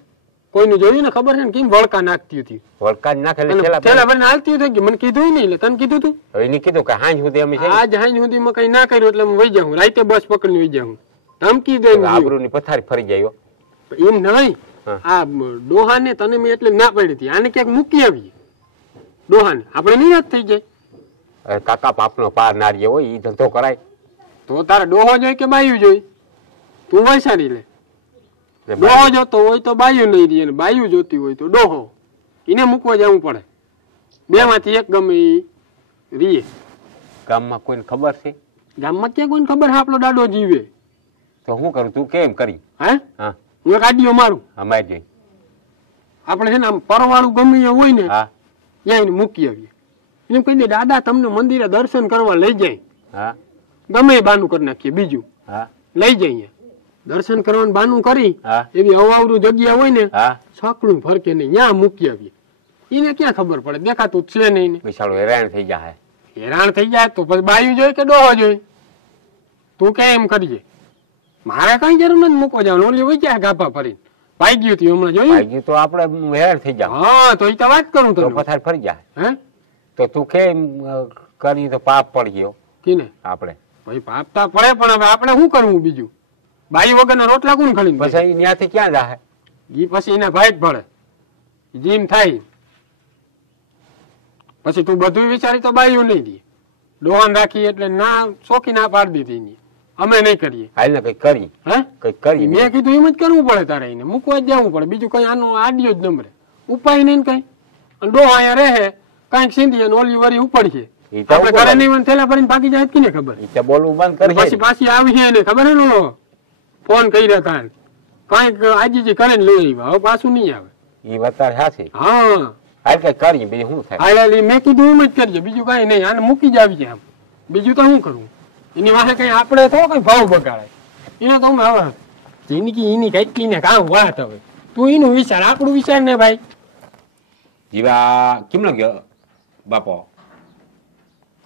કોઈનું જોયું ને ખબર છે ને કેમ વળકા નાખતી હતી. વળકા નાખે પેલા બને હાલતી હતી. મને કીધું નહીં, એટલે તને કીધું તું. હવે એને કીધું કે હાંજ સુધી અમે આજ હાંજ સુધી માં કઈ ના કર્યું એટલે વહી જાઉં, રાતે બસ પકડીને વહી જાઉં. ધમકી દે આબરૂ ની પથારી ફરી જાય. એમ નહીં, આ ડોહા ને તને મેં એટલે ના પાડી હતી, આને ક્યાંક મૂકી આવીએ. ડોહા ને આપણે નિરાશ થઈ જાય. કાકા પાપનો પાર નારીએ હોય ઈ ધંધો કરાય તો તારે ડોહો જોઈ કે બાયું જોઈ? તું વૈસારી લે. ડોહો જોતો હોય તો બાયું નહીં રહી, બાયું જોતી હોય તો ડોહો. એને મૂકવા જવું પડે. બે માંથી એક ગમે ઈ રીએ. ગામમાં કોઈને ખબર છે? ગામમાં ક્યાં કોઈને ખબર છે આપણો દાડો જીવે? તો શું કરું, તું કેમ કરી? હે હા હું એક આડીઓ મારું. અમારી જઈ આપણે છે ને આમ પરવાળું ગમે એ હોય ને હા ત્યાં એને મૂકી આવીએ. એને કહી દે દાદા તમને મંદિરે દર્શન કરવા લઈ જાય. હા ગમે એ બાનું કરી નાખીએ. બીજું હા લઈ જાય દર્શન કરવાનું બાનું કરી, હા એવી અવાવરું જગ્યા હોય ને હા સાંકળું ફરકે નહીં, ત્યાં મૂકી આવીએ. એને ક્યાં ખબર પડે, દેખાતું છે નહીં. વિશાળો હેરાન થઈ જાય. હેરાન થઈ જાય તો પછી બાયું જોઈ કે ડોહો જોઈ? તું કે એમ કરીએ. મારે કઈ જરૂર નથી મૂકવા જવાનું. ઓલી વહી જાય ગાભા ફરીને ભાઈ ગયું હતું હમણાં જોયું તો આપણે હેરાન થઈ જાય. હા તો એ તો વાત કરું તો તો પથારી ફરી જાય. હે તો તું કેમ કરી તો પાપ પડી ગયો કીને આપણે. ભાઈ પાપતા પડે, પણ હવે આપણે શું કરવું બીજું? બાઈ વગરના રોટલા કોણ ખડીને પછી ત્યાંથી ક્યાં જાય? ઈ પછી એના ભાઈ જ પડે જીમ થાય. પછી તું બધું વિચારી તો બાયું નહીં દે. ડોહાન રાખી એટલે ના શોખી ના પાડી દીધી. અમે નહીં કરીએ. હાલ ને કઈ કરી. હે કઈ કરી. મેં કીધું એમ જ કરવું પડે તારે. એને મૂકવા જ જવું પડે. બીજું કઈ આનું આડિયો જ નંબરે ઉપાય નહીં કઈ. ડોહા અહીંયા રહે કઈક સીંધી અને ઓલી વરી ઉપડીએ. આપણે ઘરે નહીં થેલા ભરીને ભાગી જાય કે ખબર? બોલવું બંધ કરી. પછી પાછી આવી છે એને ખબર હે ને ફોન કર્યા તા કઈક આજીજી કરે ને લઈ આવ્યા. હવે પાછું નહીં આવે. એ વધારે સાચી. હા હાલ કઈ કરી બીજું શું થાય? હા મેં કીધું એમ જ કરીએ. બીજું કઈ નહીં. આને મૂકી જ આવી છે આમ. બીજું તો શું કરવું? એની વાહે કઈ આપણે તો કઈ ભાવ બગાડાય. એનો તો હવે જિંદગી એની કેટલી ને કામ વાત. હવે તું એનું વિચાર, આપણું વિચાર ને ભાઈ. જીવા કેમ લાગ્યો બાપો?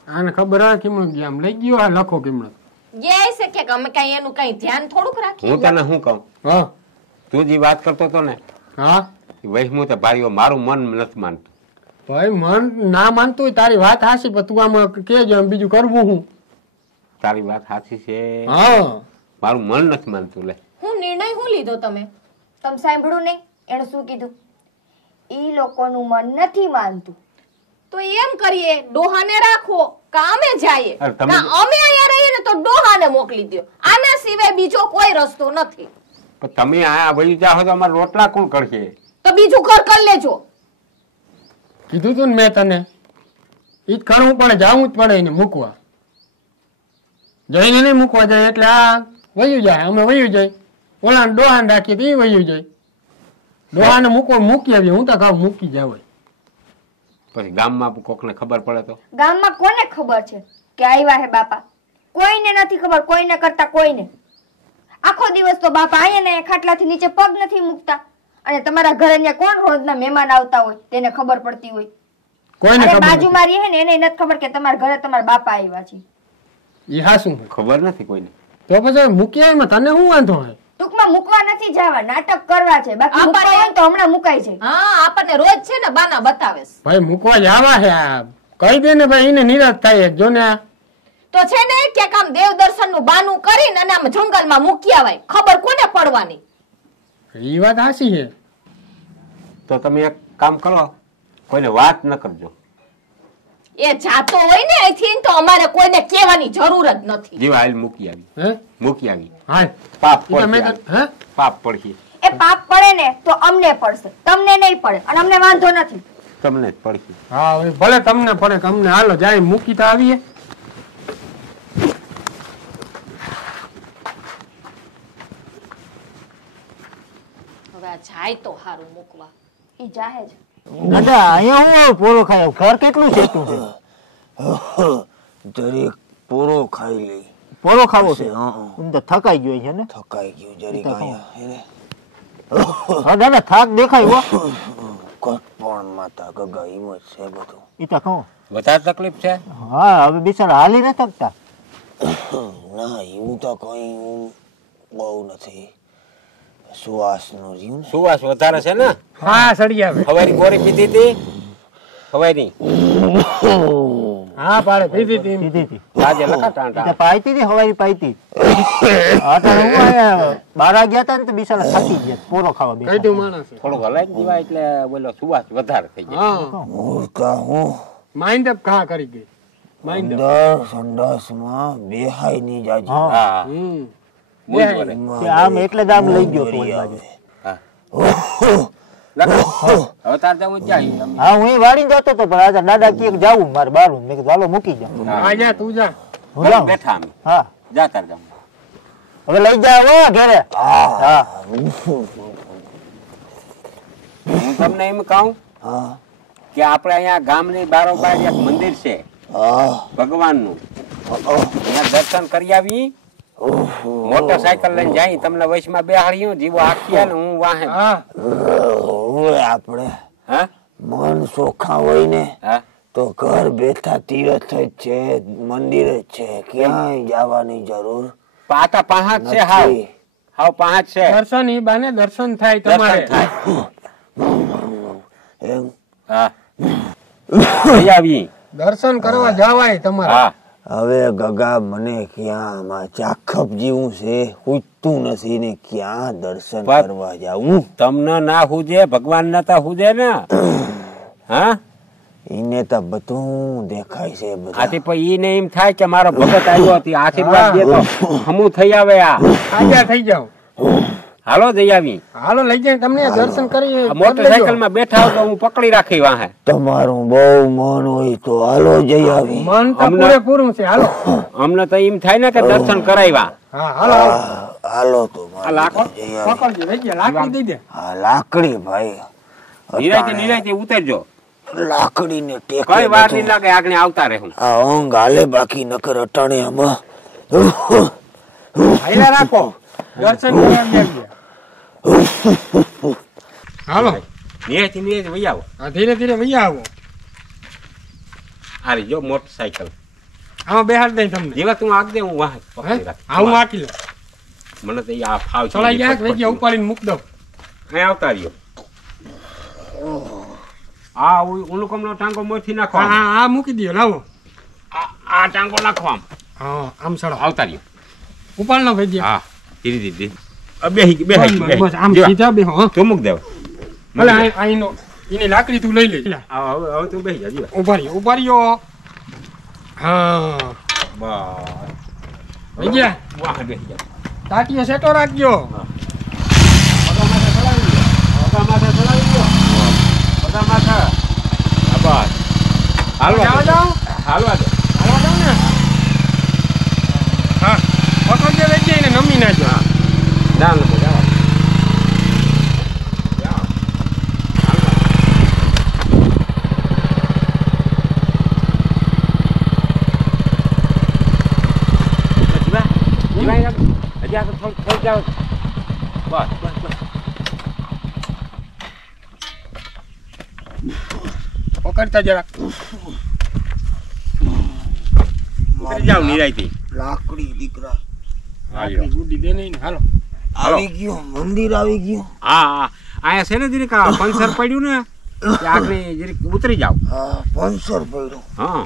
આને ખબર હા કેમ ગયા આમ લઈ ગયો. આ લખો કેમ જય શકે કે અમે કઈ એનું કઈ ધ્યાન થોડુંક રાખીએ. હું તને શું કહું, હા તું જે વાત કરતો હતો ને હા વૈષ્ણુ તો ભાઈઓ મારું મન નથી માનતું. ભાઈ મન ના માનતું હોય તારી વાત હાચી, પણ તું આમ કેજો બીજું કરવું હું. તારી વાત સાચી છે. હા મારું મન નથી માનતું. લે હું નિર્ણય હું લીધો તમે સાંભળ્યું નહીં એને શું કીધું? ઈ લોકોનું મન નથી માનતું તો એમ કરીએ ડોહાને રાખો કામે જાય. અરે તમે- અમે અહીંયા રહીએ ને તો ડોહાને મોકલી દો. આના સિવાય બીજો કોઈ રસ્તો નથી. પણ તમે આ વહી જાઓ તો અમારા રોટલા કોણ કરશે? તો બીજું ઘર કરી લેજો. કીધું તું ને મેં તને. ઈ જ કરવું પડે, જવું જ પડે એને મૂકવા. જઈને નહીં મૂકવા જાય એટલે આ વયું જાય. અમે વયું જાય. ઓલા ડોહાને રાખીએ તો એ વયું જાય. ડોહાને મૂકવા મૂકી આવીએ. હું તો કામ મૂકી જાવ. પછી ગામમાં કોકને ખબર પડે તો? ગામમાં કોને ખબર છે કે આવ્યા હે બાપા? કોઈને નથી ખબર, કોઈને કરતા કોઈને. આખો દિવસ તો બાપા અહીંયા ને ખાટલાથી નીચે પગ નથી મૂકતા, અને તમારા ઘરે અહીંયા કોણ રોજના મહેમાન આવતા હોય તેને ખબર પડતી હોય. કોઈને ખબર બાજુમાં રહે ને એને નથી ખબર કે તમારા ઘરે તમારા બાપા આવ્યા છે. ઈ હા શું ખબર નથી કોઈને. તો પછી મૂકી માં તને શું વાંધો હોય? ટૂંકમાં મૂકવા નથી જવા, નાટક કરવા છે. બાકી મૂકવા હોય તો હમણાં મુકાઈ જાય. હા, આપણને રોજ છે ને બાના બતાવે છે. ભાઈ મૂકવા જવા છે આ કહી દે ને ભાઈ, એને નિરાશ થાય જો ને. તો છે ને ક્યાંક આમ દેવ દર્શન નું બાનું કરીને અને આમ જંગલમાં મૂકી આવાય, ખબર કોને પડવાની? ઈ વાત સાચી છે. તો તમે એક કામ કરો, કોઈને વાત ન કરજો. એ જાતો હોય ને અહીંથી તો અમારે કોઈને કહેવાની જરૂર જ નથી. જીવા હાલ મૂકી આવી. હે મૂકી આવી. હાલ પાપ તમે પડશે. હે પાપ પડશે. એ પાપ પડે ને તો અમને પડશે, તમને નહીં પડે, અને અમને વાંધો નથી. તમને જ પડશે. હા ભલે તમને પડે, તમને હાલો જાય મૂકી તો આવીએ. હવે આ જાય તો હારું મૂકવા. ઈ જાહે જ. દાદા અહીંયા હું પૂરો ખાય ઘર કેટલું છેટું છે? જરીક પૂરો ખાઈ લઈ. પૂરો ખાવો છે? હું તો થકાઈ ગયો છે ને. થકાઈ ગયું જરીક અહીંયા એને. હા દાદા થાક દેખાય હો. પણ માતા ગગા ઈમ જ છે બધું. ઈ તો કહું વધારે તકલીફ છે? હા હવે બિચારા હાલી ન શકતા. ના એવું તો કઈ બહુ નથી. સુવાસ નું જીવ. સુવાસ વધારે છે ને? હા સડી આવે. હવારી ગોળી પીધી હતી? હવારી હા પાડે પીધી સીધી આજે લખા ટાંટા. પાઈતી હતી હવાઈ પાઈતી. અત્યારે હું અહીંયા બારા ગયા હતા ને તો બિચારા થાકી ગયા પૂરો ખાવા કઈ બેઠા. તું માણસ થોડુંક હલાઈ દીવા એટલે બોલો સુવાસ વધારે થઈ જાય. હા મૂર્ખા હું માઇન્ડ અપ ઘા કરી ગઈ. Mind up. અંદર સંડાસમાં બેહાઈ ની જાજી. હા બે કે આમ એટલે જ આમ લઈ ગયો તો ઓલી બાજુ. હવે તાર જવું જાય. હા હું એ વાળી જતો હતો પણ આજે દાદા કે જાવું મારે બારું. મેં કીધું હાલો મૂકી જાઉં. હા જા તું જા. હું જાઉં. બેઠા અમે. હા જા તાર જાવ. હવે લઈ જાવ હો ઘરે. હા હું તમને એમ કહું હા કે આપણે અહીંયા ગામની બારોબાર એક મંદિર છે હા ભગવાનનું. ત્યાં દર્શન કરી આવી. મોટરસાયકલ લઈને જાય તમને વયસમાં બેહાડ્યું જીવો આખી ને હું વાહે. હા હવે આપણે હા મન ચોખ્ખા હોય ને હા તો ઘર બેઠા તીર્થ જ છે, મંદિર જ છે, ક્યાંય જવાની જરૂર પાટા પાંચ છે. હાવ નથી. હાવ પાંચ છે. દર્શન ઈ બાને દર્શન થાય દર્શન તમારે. થાય. એમ હા જઈ આવી. દર્શન કરવા જવાય તમારે. હા હવે ગગા મને ક્યાં આમાં ચાખપ જેવું છે, ઉઠતું નથી ને ક્યાં દર્શન વાત- કરવા જાઉં. તમને ના હુજે ભગવાન ના તા હુજે ને. હા એને તો બધું દેખાય છે બધું. આથી પછી ઈને એમ થાય કે મારો ભગત આવ્યો હતી આશીર્વાદ દે તો હમું થઈ આવે. આ આજા થઈ જાવ. હાલો જઈ આવી. હાલો લઈ જાય તમને દર્શન કરી. મોટરસાયકલ માં બેઠા હો તો હું પકડી રાખી વાહે. તમારું બહુ મન હોય તો હાલો જઈ આવી. મન તો અમને- પૂરેપૂરું છે. હાલો અમને તો એમ થાય ને કે દર્શન કરાવ્યા. હા હાલો હાલો. હાલો તો આ મારે લાખો જઈ આવી. પકડજો લઈ ગયા લાકડી દઈ દે. હા લાકડી ભાઈ નિરાયતી નિરાયતી ઉતરજો. લાકડી ને ટેકે કઈ વાર બધું. નહીં લાગે આગળ આવતા રહે. આ ઊંઘ હાલે બાકી નકર અટાણે આમાં હાઈલા રાખો દર્શન કરી આવી. હાલો નિરાયતી નિરાયતી વહી આવો. હા ધીરે ધીરે વૈયા આવો. આ જો મોટરસાયકલ આમાં બેહાડ દઈ તમને. જેવા તું આગ દે હું વાહે પકડી રાખી. હા હું આકી લઉં. મને તો આ ફાવ છે. ચડાઈ ગયા વૈયા ઉપાડીને મૂક દઉં. અહીં આવતા રહ્યો. આ ઓલું કમનો ટાંગો મોથી નાખો. હા હા હા મૂકી દો લાવો. આ ટાંગો નાખો આમ. હા આમ સડો આવતા રહ્યો. ઉપાડ લો વૈયા. હા ધીરે ધીરે બેહી બેહી બસ આમ સીધા બેહો. હા તું મૂક દેવ. ભલે આઈનો એની લાકડી તું લઈ લેજે. હવે તું બેહી જા જીવા. ઉભા રહ્યો. હા બસ વૈયા વાહ બેહી જા. તાટીઓ સેટો રાખજો. પગા માથે ચડાવી દો. પગા માથે. હા બસ હાલવા જાઓ દો. જાઓ હાલવા દો. હાલવા જાઓ ને. હા પકડજો વૈયા એને નમી નાખજો. હા જા લોકો જાઓ. જા તો થોડી જાવ બસ પકડતા જરાક ઉતરી જાવ નિરાયથી લાકડી દીકરા આપણી ગુડી દે નહીં ને હાલો આવી ગયું મંદિર આવી ગયું હા અહીંયા છે ને જરીક પંચર પડ્યું ને કે આગળ જરીક ઉતરી જાવ હા પંચર પડ્યું હા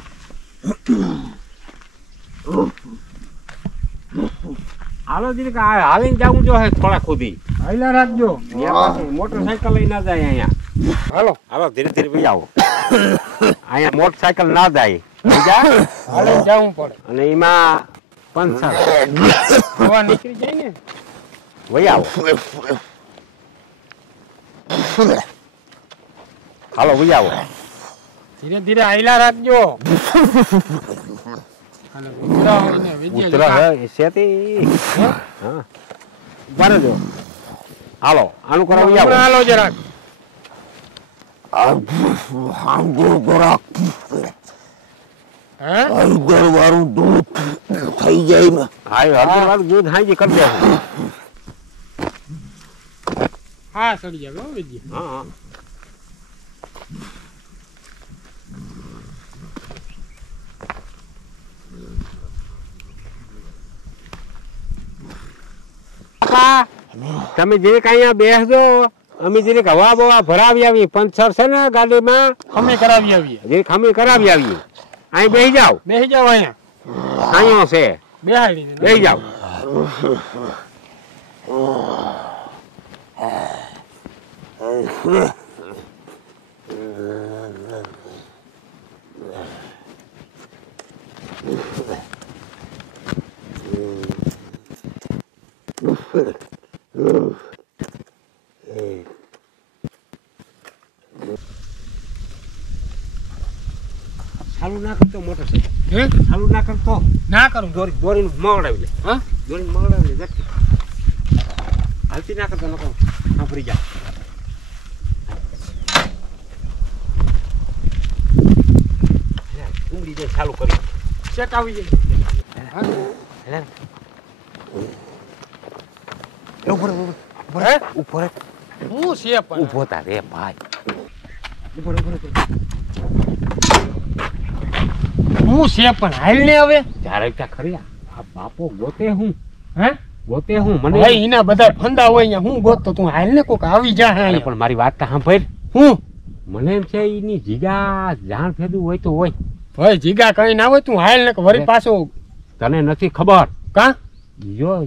હાલો જરીક હાલીને જવું જો હે થોડા ખુદી હાઈલા રાખજો મોટરસાયકલ લઈ ના જાય અહીંયા હાલો હાલો ધીરે ધીરે ભાઈ આવો અહીંયા મોટરસાયકલ ના જાય બીજા હાલીને જવું પડે અને એમાં પંચર હવા નીકળી જાય ને વહી આવો હાલો વહી આવો ધીરે ધીરે હાઈલા રાખજો હાલો ઉતરા હોય ને વિજય ઉતરો હે સેતી હા બરાબર જો હાલો આનું કરો વહી આવો હાલો જરાક હે હળદર વાળું દૂધ થઈ જાય ને હા હળદર વાળું દૂધ હાજી કરી દે હા સડી જાવ વિજય હા હા તમે જે કઈ બેસજો અમે જે હવા બવા ભરાવી આવી પંચર છે ને ગાડીમાં અમે કરાવી આવીએ જે ખમી કરાવી આવીએ અહીં બેસી જાવ અહીંયા અહીંયા છે બેહાડી બેસી જાવ ચાલુ ના કરતો મોટરસાઇકલ હે ચાલુ ના કરતો ના કરું દોરીને મગડાવી લે હા દોરીને મગડાવી લે જટ હાલતી ના કરતો નકો સાંભળી જા ઊંડી જાય ચાલુ કરી ચેક આવી જાય ઉપર હું છે પણ ઉભો તા રે ભાઈ હું છે પણ હાલ ને હવે જ્યારે ત્યાં ખરી આ બાપો ગોતે હું હે ગોતે હું મને ભાઈ એના બધા ફંદા હોય અહીંયા હું ગોતતો તું હાલ ને કોક આવી જા અરે અહીંયા પણ મારી વાત તો સાંભળ હું મને એમ છે એની જીગા જાણ ફેદું હોય તો હોય ભાઈ જીગા કઈ ના હોય તું હાલ ને વરી પાછો તને નથી ખબર કા જો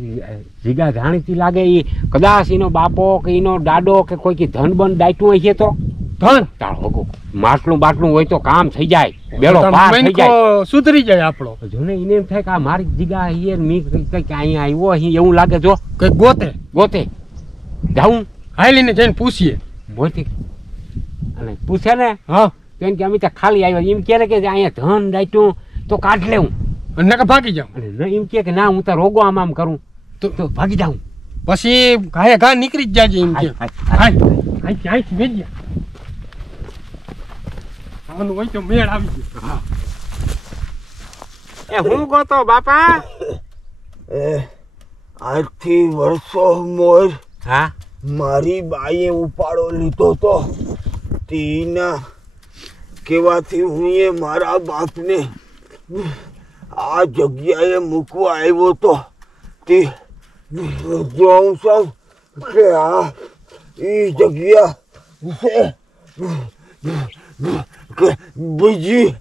જીગા જાણીતી લાગે એ કદાચ એનો બાપો કે એનો દાડો કે કોઈ કે ધન બન દાયટું હોય છે તો ધન તારો માટલું બાટલું હોય તો કામ થઈ જાય બેડો પાર થઈ જાય સુધરી જાય આપણો જો ને એને એમ થાય કે આ મારી જીગા હિયર મી કઈક અહીંયા આવ્યો અહીં એવું લાગે જો કઈ ગોતે ગોતે જાઉં હાલીને જઈને પૂછીએ મોટી અને પૂછે ને હા કેમ કે અમે ત્યાં ખાલી આવ્યા એમ કહે કે અહીંયા ધન દાયટું તો કાઢ લેવું અને નકર ભાગી જાઉં અને એમ કે ના હું તો રોગો આમ આમ કરું તો ભાગી જાઉં પછી ઘાએ ઘા નીકળી જ જાજે એમ કે હાય. અહીંથી વેજ્યા આનું હોય તો મેળ આવી ગયો એ હું ગોતો બાપા આજથી વર્ષો મોર હા મારી બાઈએ ઉપાડો લીધો તો તેના કેવાથી હું એ મારા બાપને આ જગ્યાએ મૂકવા આવ્યો તો તે જોઉં છું કે આ એ જગ્યા છે કે બીજી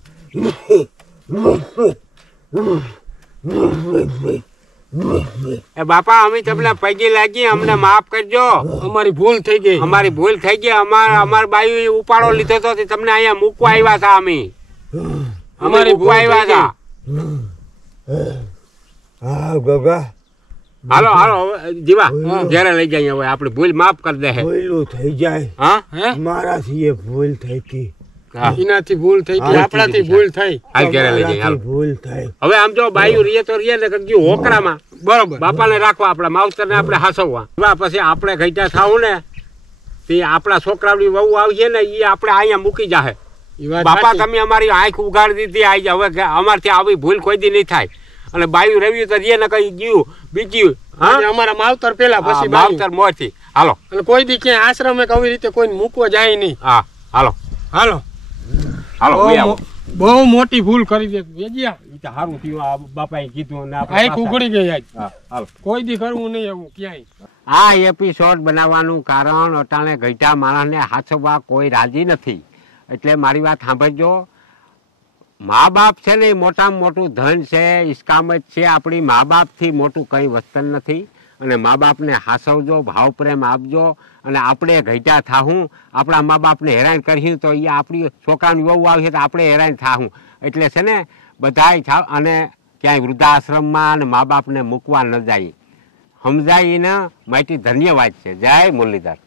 એ બાપા અમે તમને પૈકી લાગી અમને માફ કરજો અમારી ભૂલ થઈ ગઈ અમારી ભૂલ થઈ ગઈ અમાર બાયુ ઉપાડો લીધો તો તે તમને અહીંયા મૂકવા આવ્યા હતા અમે અમારી મૂકવા આવ્યા હતા હા ગગા હાલો હાલો જીવા ઘેરે લઈ જાય હવે આપણે ભૂલ માફ કરી દે ભૂલું થઈ જાય હા હે મારાથી એ ભૂલ થઈ હતી એનાથી ભૂલ થઈ ગઈ આપણાથી ભૂલ થઈ હાલ ઘેરે લઈ જાય હાલ ભૂલ થઈ હવે આમ જો બાયુ રીએ તો રીએ ને ગયું હોકરામાં બરોબર બાપાને રાખવા આપણા માવતરને આપણે હાસવવા એવા પછી આપણે ઘટા થાવું ને તે આપણા છોકરાની વહુ આવશે ને એ આપણે અહીંયા મૂકી જાહે બાપા તમે અમારી આંખ ઉગાડી દીધી આવી હવે અમારથી આવી ભૂલ કોઈ દી નહીં થાય અને બાયું રવ્યું તો જે ને કઈ ગયું બીજું અને અમારા માવતર પેલા પછી બાયું. માવતર મોથી હાલો અને કોઈ દી ક્યાંય આશ્રમે કે આવી રીતે કોઈને મૂકવા જાય નહીં. હા હાલો હાલો હાલો બે આવો. બહુ મોટી ભૂલ કરી દે વેજિયા. ઈ તો સારું થયું આ બાપાએ કીધું ને આપણે આંખ ઉઘડી ગઈ આજ. હા હાલો કોઈ દી કરવું નહીં એવું ક્યાંય. આ એપિસોડ બનાવવાનું કારણ અટાણે ગઈઢા માણસને હાચવવા કોઈ રાજી નથી. એટલે મારી વાત સાંભળજો. મા બાપ છે ને એ મોટામાં મોટું ધન છે, ઇસ્કામ જ છે. આપણી મા બાપથી મોટું કંઈ વસ્તુ નથી. અને મા બાપને હાસવજો, ભાવ પ્રેમ આપજો. અને આપણે ગઈઢા થાહું, આપણા મા બાપને હેરાન કરીશું તો એ આપણી છોકરાની વહુ આવશે તો આપણે હેરાન થાહું. એટલે છે ને બધાય થાવ અને ક્યાંય વૃદ્ધાશ્રમમાં અને મા બાપને મૂકવા ન જાય. સમજાય એને માટે ધન્યવાદ છે. જય મુરલીધર.